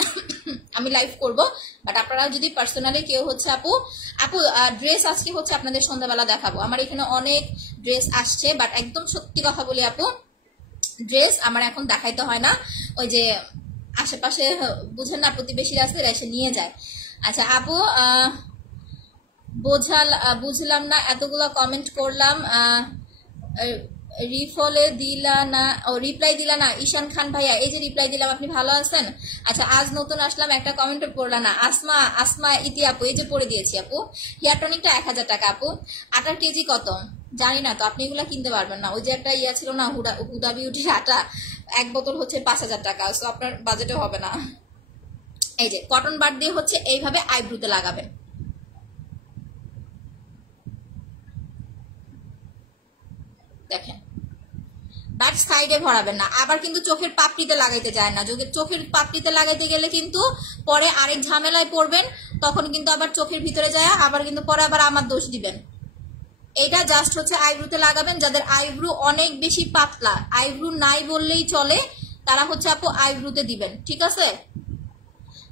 আমি লাইভ করব। বাট আপনারা যদি পার্সোনালি কেউ হচ্ছে আপু ড্রেস আজকে হচ্ছে আপনাদের সন্ধ্যাবেলা দেখাবো। আমার এখানে অনেক ড্রেস আসছে, বাট একদম সত্যি কথা বলি আপু, ড্রেস আমার এখন দেখাইতে হয় না। ওই যে আশেপাশে বুঝেন না, প্রতিবেশীরা আছে, এসে নিয়ে যায়। আচ্ছা আপু বুঝলাম না, এতগুলো কমেন্ট করলাম, রিফলে দিলা না, ও রিপ্লাই দিলা না। ঈশান খান ভাইয়া, এই যে রিপ্লাই দিলাম, আপনি ভালো আছেন? আচ্ছা আজ নতুন আসলাম, একটা কমেন্টও পড়লা না। আসমা ইতি আপু, এই যে পড়ে দিয়েছি আপু। হেয়ার টনিকটা 1000 টাকা আপু। আটার কেজি কত জানি না তো, আপনি এগুলা কিনতে পারবেন না। ওই যে একটা ইয়া ছিল না, হুদা বিউটির আটা, 1 বোতল হচ্ছে 5000 টাকা, তো আপনার বাজেটে হবে না। এই যে কটন বার দিয়ে হচ্ছে এইভাবে আইব্রুতে লাগাবেন। দেখেন, বাট সাইডে ভরাবেন না। আবার কিন্তু চোখের পাপড়িতে লাগাইতে যায় না, চোখের পাপড়িতে লাগাইতে গেলে কিন্তু পরে আরেক ঝামেলায় পড়বেন, তখন কিন্তু আবার চোখের ভিতরে যায়, আবার কিন্তু পরে আবার আমার দোষ দিবেন। এটা জাস্ট হচ্ছে আইব্রুতে লাগাবেন। যাদের আইব্রু অনেক বেশি পাতলা, আইব্রু নাই বললেই চলে, তারা হচ্ছে আপু আইব্রুতে দিবেন, ঠিক আছে?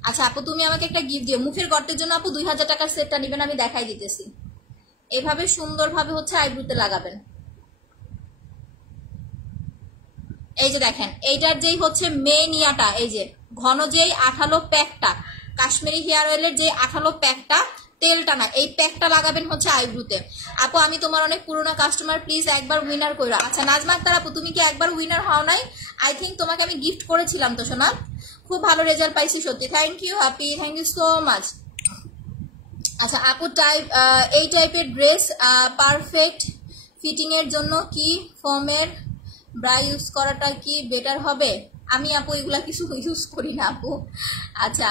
আচ্ছা আপু তুমি আমাকে একটা গিফট দিও, মুখের গর্তের জন্য আপু 2000 টাকার সেটটা নেবেন, আমি দেখাই দিতেছি। এভাবে সুন্দরভাবে হচ্ছে আইব্রুতে লাগাবেন। এই যে দেখেন, এইটার যেই হচ্ছে মেন ইয়াটা, এই যে ঘন যেই আঠালো প্যাকটা, কাশ্মীরি হেয়ার অয়েলের যে আঠালো প্যাকটা, তেলটা না, এই প্যাকটা লাগাবেন হচ্ছে আইব্রুতে। আপু আমি তোমার অনেক পুরোনো কাস্টমার, প্লিজ একবার উইনার কইরা। আচ্ছা নাজমা আক্তার আপু, তুমি কি একবার উইনার হও নাই? আই থিঙ্ক তোমাকে আমি গিফট করেছিলাম তো সোনা, খুব ভালো রেজাল্ট পাইছি সত্যি। Thank you Api, thank you so much. আচ্ছা আপু এই টাইপের ড্রেস পারফেক্ট ফিটিং এর জন্য কি ফর্মের ব্রা ইউজ করাটা কি বেটার হবে? আমি আপু এগুলা কিছু ইউজ করি না আপু। আচ্ছা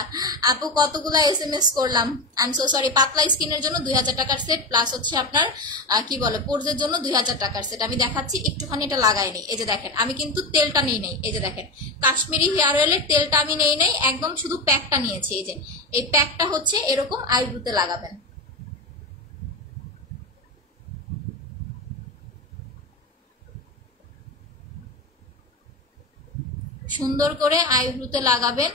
আপু কতগুলা SMS করলাম, আই এম সো সরি। পাতলা স্কিনের জন্য 2000 টাকার সেট, প্লাস হচ্ছে আপনার কি বলে পোর্সের জন্য 2000 টাকার সেট। আমি দেখাচ্ছি, একটুখানি এটা লাগাই নেই। এই যে দেখেন, আমি কিন্তু তেলটা নেই নাই, এই যে দেখেন কাশ্মীরি হেয়ার অয়েলের তেলটা আমি নেই নাই, একদম শুধু প্যাকটা নিয়েছি। এই যে এই প্যাকটা হচ্ছে এরকম আইব্রুতে লাগাবেন। সুন্দর করে আইব্রুতে লাগাবেন,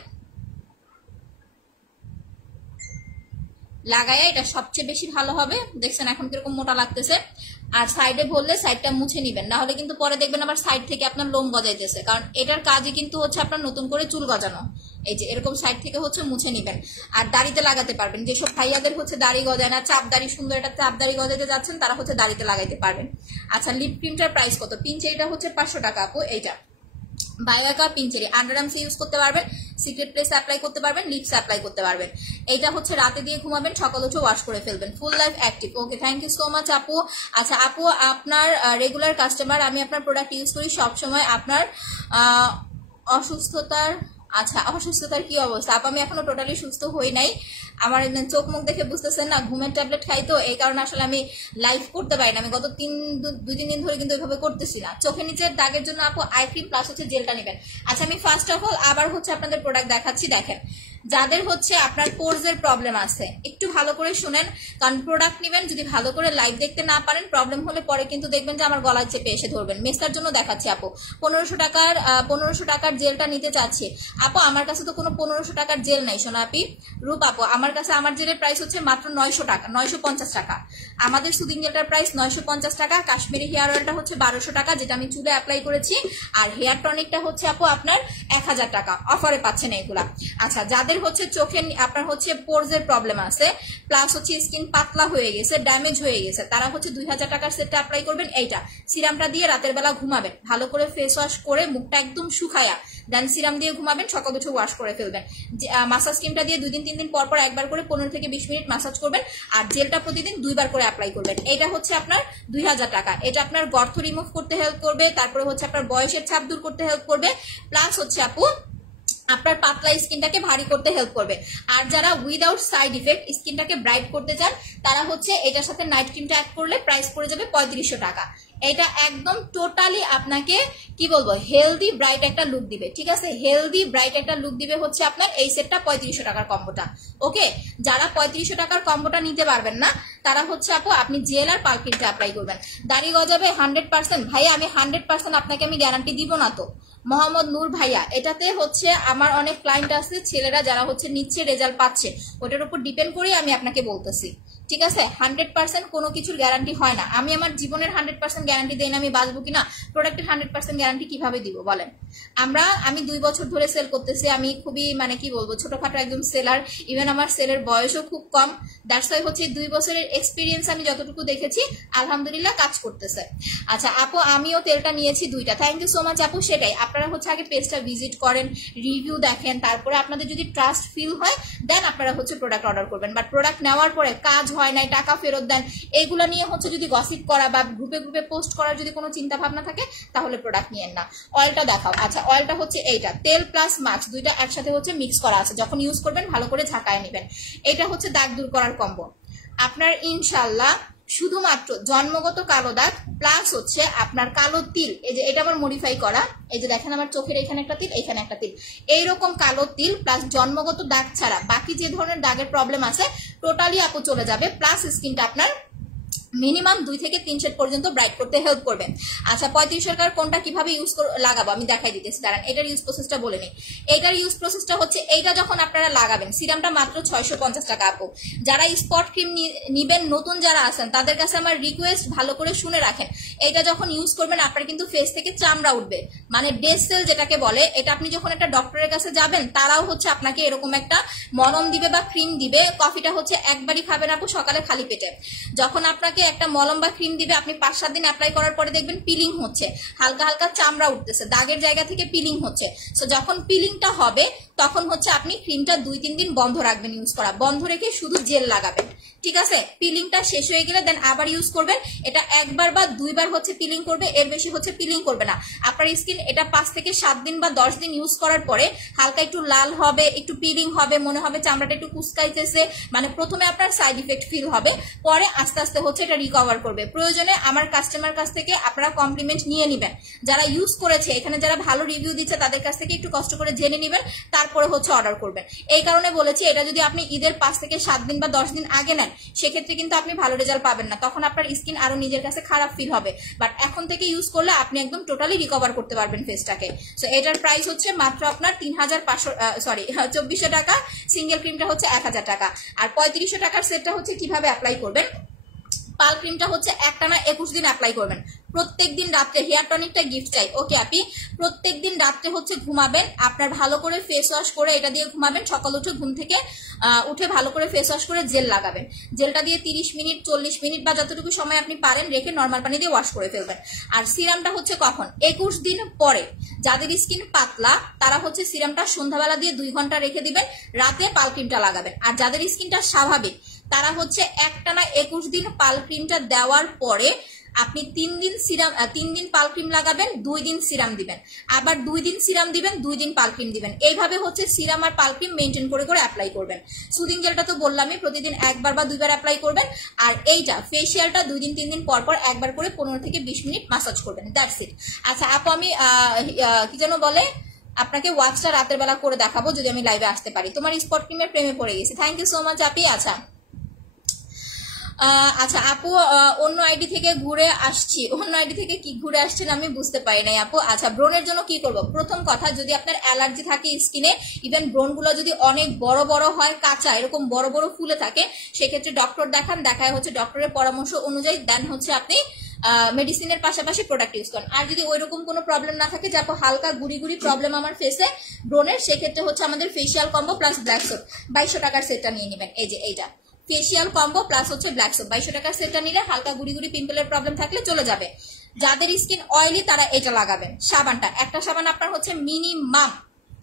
লাগাইয়া এটা সবচেয়ে বেশি ভালো হবে। দেখছেন এখন কিরকম মোটা লাগতেছে। আর সাইডে বললে সাইডটা মুছে নিবেন, না হলে কিন্তু পরে দেখবেন আবার সাইড থেকে আপনার লোম গজাইতেছে, কারণ এটার কাজই কিন্তু হচ্ছে আপনার নতুন করে চুল গজানো। এই যে এরকম সাইড থেকে হচ্ছে মুছে নিবেন। আর দাড়িতে লাগাতে পারবেন, যেসব ভাইয়াদের হচ্ছে দাড়ি গজায় না, চাপ দাড়ি, সুন্দর একটা চাপ দাড়ি গজাইতে যাচ্ছেন, তারা হচ্ছে দাড়িতে লাগাইতে পারবেন। আচ্ছা লিপ ক্রিমটার প্রাইস কত? পিঞ্চেরিটা হচ্ছে 500 টাকা আপু। এইটা বায়োকা পিঞ্চেরি আন্ডারআর্মস ইউজ করতে পারবেন, সিক্রেট প্লেস অ্যাপ্লাই করতে পারবেন, লিপস অ্যাপ্লাই করতে পারবেন। এইটা হচ্ছে রাতে দিয়ে ঘুমাবেন, সকাল উঠে ওয়াশ করে ফেলবেন। Full life active. Okay thank you so much আপু। আচ্ছা আপু আপনার রেগুলার কাস্টমার, আমি আপনার প্রোডাক্ট ইউজ করি সব সময়। আপনার অসুস্থতার অসুস্থতার কি অবস্থা? আপু আমি এখনো টোটালি সুস্থ হই নাই, আমার চোখ মুখ দেখে বুঝতেছেন না, ঘুমের ট্যাবলেট খাই তো, এই কারণে আসলে আমি লাইভ করতে পারি না। আমি গত 2-3 দিন ধরে কিন্তু এইভাবে করতেছি না। চোখের নিচের দাগের জন্য আপু আই ক্রিম প্লাস হচ্ছে জেলটা নেবেন। আচ্ছা আমি ফার্স্ট অফ অল আবার হচ্ছে আপনাদের প্রোডাক্ট দেখাচ্ছি। দেখেন যাদের হচ্ছে আপনার পোর্সের প্রবলেম আছে একটু ভালো করে শুনেন, কারণ প্রোডাক্ট নেবেন যদি ভালো করে লাইভ দেখতে না পারেন, প্রবলেম হলে পরে কিন্তু দেখবেন যে আমার গলায় চেপে এসে ধরবেন। মেসটার জন্য দেখাচ্ছি আপু, 1500 টাকার জেলটা নিতে চাচ্ছি। আপু আমার কাছে তো কোনো 1500 টাকার জেল নাই সোনা আপি। রূপ আপু আমার কাছে আমার জেলের প্রাইস হচ্ছে মাত্র 900 টাকা, 950 টাকা। আমাদের সুদিং জেলটার প্রাইস 950 টাকা। কাশ্মীরি হেয়ার অয়েলটা হচ্ছে 1200 টাকা, যেটা আমি চুলে অ্যাপ্লাই করেছি। আর হেয়ার টনিকটা হচ্ছে আপু আপনার 1000 টাকা, অফারে পাচ্ছেন এগুলা। আচ্ছা যাদের হচ্ছে চোখে আপনার হচ্ছে পোর্সের প্রবলেম আছে, প্লাস হচ্ছে স্কিন পাতলা হয়ে গেছে, ড্যামেজ হয়ে গেছে, তারা হচ্ছে 2000 টাকার সেটটা অ্যাপ্লাই করবেন। এইটা সিরামটা দিয়ে রাতের বেলা ঘুমাবেন, ভালো করে ফেস ওয়াশ করে মুখটা একদম শুকায়া দেন সিরাম দিয়ে ঘুমাবেন, সকাল উঠে ওয়াশ করে ফেলবেন। মাসাজ ক্রিমটা দিয়ে 2 দিন 3 দিন পর পর একবার করে 15 থেকে 20 মিনিট মাসাজ করবেন, আর জেলটা প্রতিদিন 2 বার করে অ্যাপ্লাই করবেন। এটা হচ্ছে আপনার 2000 টাকা। এটা আপনার গর্ত রিমুভ করতে হেল্প করবে, তারপরে হচ্ছে আপনার বয়সের ছাপ দূর করতে হেল্প করবে, প্লাস হচ্ছে আপু আপনার পাতলা স্কিনটাকে ভারী করতে হেল্প করবে। আর যারা উইদাউট সাইড ইফেক্ট স্কিনটাকে ব্রাইট করতে চান তারা হচ্ছে এটার সাথে নাইট ক্রিমটা অ্যাড করলে প্রাইস পড়ে যাবে 3500 টাকা। এটা একদম টোটালি আপনাকে কি বলবো হেলদি ব্রাইট একটা লুক দিবে, ঠিক আছে? হেলদি ব্রাইট একটা লুক দিবে হচ্ছে আপনার এই সেটটা 3500 টাকার কম্বোটা। ওকে, যারা 3500 টাকার কম্বোটা নিতে পারবেন না তারা হচ্ছে আপু আপনি জেল আর পাল ক্রিমটা অ্যাপ্লাই করবেন। দাড়ি গজাবে 100%। ভাই আমি 100% আপনাকে আমি গ্যারান্টি দিব না তো মোহাম্মদ নূর ভাইয়া। এটাতে হচ্ছে আমার অনেক ক্লায়েন্ট আছে ছেলেরা যারা হচ্ছে নিচ্ছে, রেজাল্ট পাচ্ছে, ওটার উপর ডিপেন্ড করে আমি আপনাকে বলতেছি, ঠিক আছে? 100% কোনো কিছুর গ্যারান্টি হয় না। আমি আমার জীবনের 100% গ্যারান্টি দেই না আমি বাঁচবো কিনা, প্রোডাক্টের 100% গ্যারান্টি কিভাবে দিব বলেন? আমি 2 বছর ধরে সেল করতেছি, আমি খুবই মানে কি বলবো ছোটখাটো একদম সেলার, ইভেন আমার সেলের বয়সও খুব কম। দ্যাটস ওয়াই হচ্ছে 2 বছরের এক্সপিরিয়েন্স আমি যতটুকু দেখেছি আলহামদুলিল্লাহ কাজ করতেছে। আচ্ছা আপু আমিও তেলটা নিয়েছি 2টা, থ্যাংক ইউ সো মাচ আপু। সেটাই আপনারা হচ্ছে আগে পেজটা ভিজিট করেন, রিভিউ দেখেন, তারপরে আপনাদের যদি ট্রাস্ট ফিল হয় দেন আপনারা হচ্ছে প্রোডাক্ট অর্ডার করবেন। বাট প্রোডাক্ট নেওয়ার পরে কাজ হয় নাই, টাকা ফেরত দেন, এইগুলো নিয়ে হচ্ছে যদি গসিপ করা বা গ্রুপে গ্রুপে পোস্ট করার যদি কোনো চিন্তা ভাবনা থাকে তাহলে প্রোডাক্ট নিয়েন না। অয়েলটা দেখাও। আচ্ছা অয়েলটা হচ্ছে এইটা, তেল প্লাস মাস্ক দুইটা একসাথে হচ্ছে মিক্স করা আছে, যখন ইউজ করবেন ভালো করে ঝাঁকায় নেবেন। এটা হচ্ছে দাগ দূর করার কম্বো। আপনার ইনশাল্লাহ শুধুমাত্র জন্মগত কালো দাগ প্লাস হচ্ছে আপনার কালো তিল, এই যে এটা আমার মডিফাই করা, এই যে দেখেন আমার চোখের এখানে একটা তিল, এখানে একটা তিল, এইরকম কালো তিল প্লাস জন্মগত দাগ ছাড়া বাকি যে ধরনের দাগের প্রবলেম আছে টোটালি আপু চলে যাবে, প্লাস স্কিনটা আপনার মিনিমাম 2 থেকে 3 শেড পর্যন্ত ব্রাইট করতে হেল্প করবে। আচ্ছা 3500 টাকার কোনটা কিভাবে ইউজ লাগাবো আমি দেখাই দিতেছি, দাঁড়ান এটার ইউজ প্রসেসটা বলে নিই। এটার ইউজ প্রসেসটা হচ্ছে এইটা যখন আপনারা লাগাবেন, সিরামটা মাত্র 650 টাকা আপু। যারা স্পট ক্রিম নিবেন নতুন যারা আছেন তাদের কাছে আমার রিকোয়েস্ট ভালো করে শুনে রাখেন, এইটা যখন ইউজ করবেন আপনার কিন্তু ফেস থেকে চামড়া উঠবে, মানে ডেড সেল যেটাকে বলে। এটা আপনি যখন একটা ডক্টরের কাছে যাবেন তারাও হচ্ছে আপনাকে এরকম একটা মলম দিবে বা ক্রিম দিবে, কফিটা হচ্ছে একবারই খাবেন আপু সকালে খালি পেটে। যখন আপনাকে একটা মলম বা ক্রিম দিবে আপনি 5-7 দিন অ্যাপ্লাই করার পরে দেখবেন পিলিং হচ্ছে, হালকা হালকা চামড়া উঠতেছে, দাগের জায়গা থেকে পিলিং হচ্ছে। সো যখন পিলিংটা হবে তখন হচ্ছে আপনি ক্রিমটা 2-3 দিন বন্ধ রাখবেন ইউজ করা, বন্ধ রেখে শুধু জেল লাগাবেন, ঠিক আছে? পিলিংটা শেষ হয়ে গেলে দেন আবার ইউজ করবেন। এটা একবার বা 2 বার হচ্ছে পিলিং করবে, এর বেশি হচ্ছে পিলিং করবে না। আপনার স্কিন এটা 5 থেকে 7 দিন বা 10 দিন ইউজ করার পরে হালকা একটু লাল হবে, একটু পিলিং হবে, মনে হবে চামড়াটা একটু কুচকাইতেছে, মানে প্রথমে আপনার সাইড ইফেক্ট ফিল হবে, পরে আস্তে আস্তে হচ্ছে এটা রিকভার করবে। প্রয়োজনে আমার কাস্টমার কাছ থেকে আপনারা কমপ্লিমেন্ট নিয়ে নেবেন, যারা ইউজ করেছে এখানে যারা ভালো রিভিউ দিচ্ছে তাদের কাছ থেকে একটু কষ্ট করে জেনে নেবেন, তারপরে হচ্ছে অর্ডার করবেন। এই কারণে বলেছি এটা যদি আপনি ঈদের 5 থেকে 7 দিন বা 10 দিন আগে নেন সেক্ষেত্রে কিন্তু আপনি ভালো রেজাল্ট পাবেন না, তখন আপনার স্কিন আরো নিজের কাছে খারাপ ফিল হবে। বাট এখন থেকে ইউজ করলে আপনি একদম টোটালি রিকভার করতে পারবেন ফেসটাকে। সো এটার প্রাইস হচ্ছে মাত্র আপনার 2400 টাকা, সিঙ্গেল ক্রিমটা হচ্ছে 1000 টাকা। আর 3500 টাকার সেটটা হচ্ছে কিভাবে অ্যাপ্লাই করবেন, পাল ক্রিমটা হচ্ছে একটানা 21 দিন অ্যাপ্লাই করবেন। প্রত্যেকদিন রাত্রে হেয়ার টনিকটা গিফট চাই, ওকে আপি? প্রত্যেকদিন রাত্রে হচ্ছে ঘুমাবেন আপনার ভালো করে ফেস ওয়াশ করে এটা দিয়ে ঘুমাবেন, সকাল উঠে ঘুম থেকে উঠে ভালো করে ফেস ওয়াশ করে জেল লাগাবেন, জেলটা দিয়ে 30 মিনিট 40 মিনিট বা যতটুকু সময় আপনি পারেন রেখে নর্মাল পানি দিয়ে ওয়াশ করে ফেলবেন। আর সিরামটা হচ্ছে কখন, 21 দিন পরে। যাদের স্কিন পাতলা তারা হচ্ছে সিরামটা সন্ধ্যাবেলা দিয়ে 2 ঘন্টা রেখে দিবেন, রাতে পাল ক্রিমটা লাগাবেন। আর যাদের স্কিনটা স্বাভাবিক তারা হচ্ছে একটানা 21 দিন পাল ক্রিমটা দেওয়ার পরে আপনি 3 দিন পাল ক্রিম লাগাবেন, 2 দিন সিরাম দিবেন, আবার 2 দিন সিরাম দিবেন, 2 দিন পাল ক্রিম দিবেন। এইভাবে হচ্ছে সিরাম আর পাল ক্রিম মেনটেন করে করে অ্যাপ্লাই করবেন। সুদিং জেলটা তো বললামই প্রতিদিন একবার বা 2 বার অ্যাপ্লাই করবেন। আর এইটা ফেসিয়ালটা 2 দিন 3 দিন পর পর একবার করে 15 থেকে 20 মিনিট মাসাজ করবেন, দ্যাটস ইট। আচ্ছা আপু আমি কি যেন বলে আপনাকে ওয়াচটা রাতের বেলা করে দেখাবো যদি আমি লাইভে আসতে পারি। তোমার স্পট ক্রিমের প্রেমে পড়ে গেছি, থ্যাংক ইউ সো মাচ আপি। আচ্ছা আপু অন্য আইডি থেকে ঘুরে আসছি, অন্য আইডি থেকে কি ঘুরে আসছেন আমি বুঝতে পারি নাই আপু। আচ্ছা ব্রণের জন্য কি করব, প্রথম কথা যদি আপনার অ্যালার্জি থাকে স্কিনে, ইভেন ব্রণগুলো যদি অনেক বড় বড় হয়, কাঁচা এরকম বড় বড় ফুলে থাকে, সেক্ষেত্রে ডক্টর দেখায় হচ্ছে ডক্টরের পরামর্শ অনুযায়ী দেন হচ্ছে আপনি মেডিসিনের পাশাপাশি প্রোডাক্ট ইউজ করেন। আর যদি ওইরকম কোনো প্রবলেম না থাকে, যাতে হালকা গুড়ি গুড়ি প্রবলেম আমার ফেসে ব্রণের, সেক্ষেত্রে হচ্ছে আমাদের facial combo plus black soap 2200 টাকার সেটটা নিয়ে নেবেন। এই যে এইটা ফেসিয়াল কম্বো প্লাস হচ্ছে ব্ল্যাক সোপ 2200 টাকার সেটটা নিলে হালকা গুড়ি গুড়ি পিম্পলের প্রবলেম থাকলে চলে যাবে। যাদের স্কিন অয়েলি তারা এটা লাগাবেন। সাবানটা, একটা সাবান আপনার হচ্ছে মিনিমাম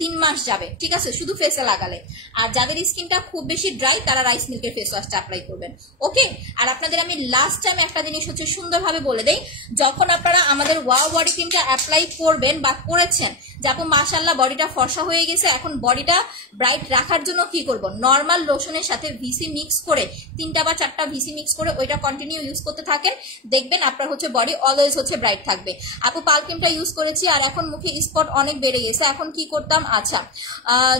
3 মাস যাবে, ঠিক আছে, শুধু ফেসে লাগালে। আর যাদের স্কিনটা খুব বেশি ড্রাই তারা রাইস মিল্কের ফেস ওয়াশটা অ্যাপ্লাই করবেন। ওকে, আর আপনাদের আমি লাস্ট টাইম একটা জিনিস হচ্ছে সুন্দরভাবে বলে দেই, যখন আপনারা আমাদের ওয়াও বডি ক্রিমটা অ্যাপ্লাই করবেন বা করেছেন যে আপু মাশাআল্লাহ বডিটা ফর্সা হয়ে গেছে, এখন বডিটা ব্রাইট রাখার জন্য কি করব, নর্মাল লোশনের সাথে ভিসি মিক্স করে 3টা বা 4টা ভিসি মিক্স করে ওইটা কন্টিনিউ ইউজ করতে থাকেন, দেখবেন আপনার হচ্ছে বডি অলওয়েজ হচ্ছে ব্রাইট থাকবে। আপু পাল ক্রিমটা ইউজ করেছি আর এখন মুখে স্পট অনেক বেড়ে গেছে, এখন কি করতাম? আচ্ছা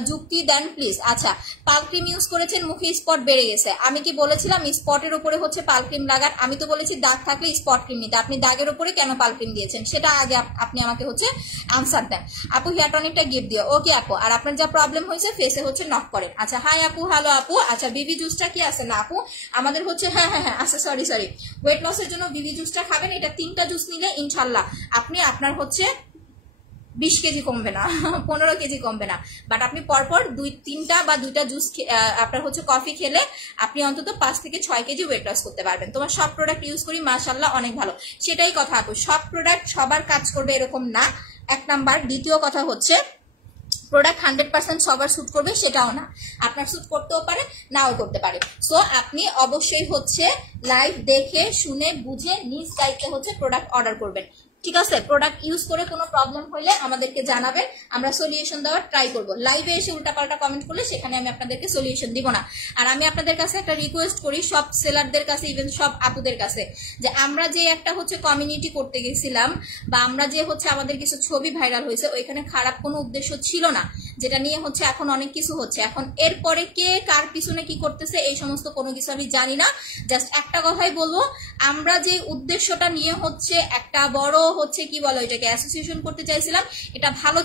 যুক্তি দেন প্লিজ। আচ্ছা, পাল ক্রিম ইউজ করেছেন, মুখে স্পট বেড়ে গেছে, আমি কি বলেছিলাম স্পটের উপরে হচ্ছে পাল ক্রিম লাগান? আমি তো বলেছি দাগ থাকলে স্পট ক্রিম নিতে, আপনি দাগের উপরে কেন পাল ক্রিম দিয়েছেন সেটা আগে আপনি আমাকে হচ্ছে আনসার দেন। আপু হেয়ার টনিকটা গিফট দিও। ওকে আপু, আর আপনার যা প্রবলেম হয়েছে ফেসে হচ্ছে নক করেন। আচ্ছা হাই আপু, হ্যালো আপু। আচ্ছা বিবি জুসটা কি আছে না আপু আমাদের হচ্ছে? হ্যাঁ হ্যাঁ হ্যাঁ, আচ্ছা সরি ওয়েট লসের জন্য বিবি জুসটা খাবেন, এটা 3টা জুস নিলে ইনশাল্লাহ আপনি আপনার হচ্ছে 20 কেজি কমবে না, 15 কেজি কমবে না, বাট আপনি পরপর 2-3টা বা 2টা জুস আপনার হচ্ছে কফি খেলে আপনি অন্তত 5 থেকে 6 কেজি ওয়েট লস করতে পারবেন। তোমার সব প্রোডাক্ট ইউজ করি মাশাআল্লাহ অনেক ভালো, সেটাই কথা আপু, সব প্রোডাক্ট সবার কাজ করবে এরকম না, 1 নাম্বার। দ্বিতীয় কথা হচ্ছে প্রোডাক্ট 100% সবার স্যুট করবে সেটাও না, আপনার স্যুট করতেও পারে নাও করতে পারে। সো আপনি অবশ্যই হচ্ছে লাইভ দেখে শুনে বুঝে নিজ দায়িত্বে হচ্ছে প্রোডাক্ট অর্ডার করবেন, ঠিক আছে? প্রোডাক্ট ইউজ করে কোনো প্রবলেম হলে আমাদেরকে জানাবেন, আমরা সলিউশন দেওয়ার ট্রাই করব। লাইভে এসে উল্টাপাল্টা কমেন্ট করলে সেখানে আমি আপনাদেরকে সলিউশন দিব না। আর আমি আপনাদের কাছে একটা রিকোয়েস্ট করি সব সেলারদের কাছে, ইভেন সব আপুদের কাছে, যে আমরা যে একটা হচ্ছে কমিউনিটি করতে গেছিলাম বা আমরা যে হচ্ছে আমাদের কিছু ছবি ভাইরাল হয়েছে ওইখানে খারাপ কোনো উদ্দেশ্য ছিল না, যেটা নিয়ে হচ্ছে এখন অনেক কিছু হচ্ছে। এখন এরপরে কে কার পিছনে কি করতেছে এই সমস্ত কোনো কিছু আমি জানি না, জাস্ট একটা কথাই বলবো, আমরা যে উদ্দেশ্যটা নিয়ে হচ্ছে একটা বড় হচ্ছে কি বলো এটাকে অ্যাসোসিয়েশন করতে চাইছিলাম, এটা ভালো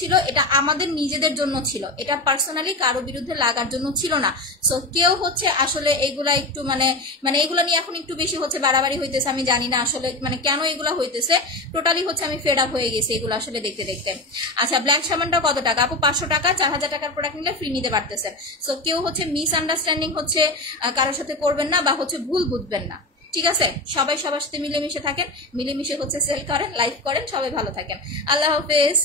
ছিল, এটা আমাদের নিজেদের জন্য ছিল, এটা পার্সোনালি কারো বিরুদ্ধে লাগার জন্য ছিল না। সো কেউ হচ্ছে আসলে এগুলা একটু মানে এগুলা নিয়ে এখন একটু বেশি হচ্ছে বাড়াবাড়ি হইতেছে, আমি জানি না আসলে মানে কেন এগুলা হইতেছে, টোটালি হচ্ছে আমি ফেড আপ হয়ে গেছি এগুলো আসলে দেখতে দেখতে। আচ্ছা ব্ল্যাক সাবানটা কত টাকা আপু? 500 টাকা, 4000 টাকার প্রোডাক্ট নিলে ফ্রি নিতে পারতেছেন। সো কেউ হচ্ছে মিস আন্ডারস্ট্যান্ডিং হচ্ছে কারোর সাথে করবেন না বা হচ্ছে ভুল বুঝবেন না, ঠিক আছে? সবাই সবার সাথে মিলেমিশে থাকেন, মিলেমিশে হচ্ছে সেল করেন, লাইভ করেন, সবাই ভালো থাকেন। আল্লাহ হাফেজ।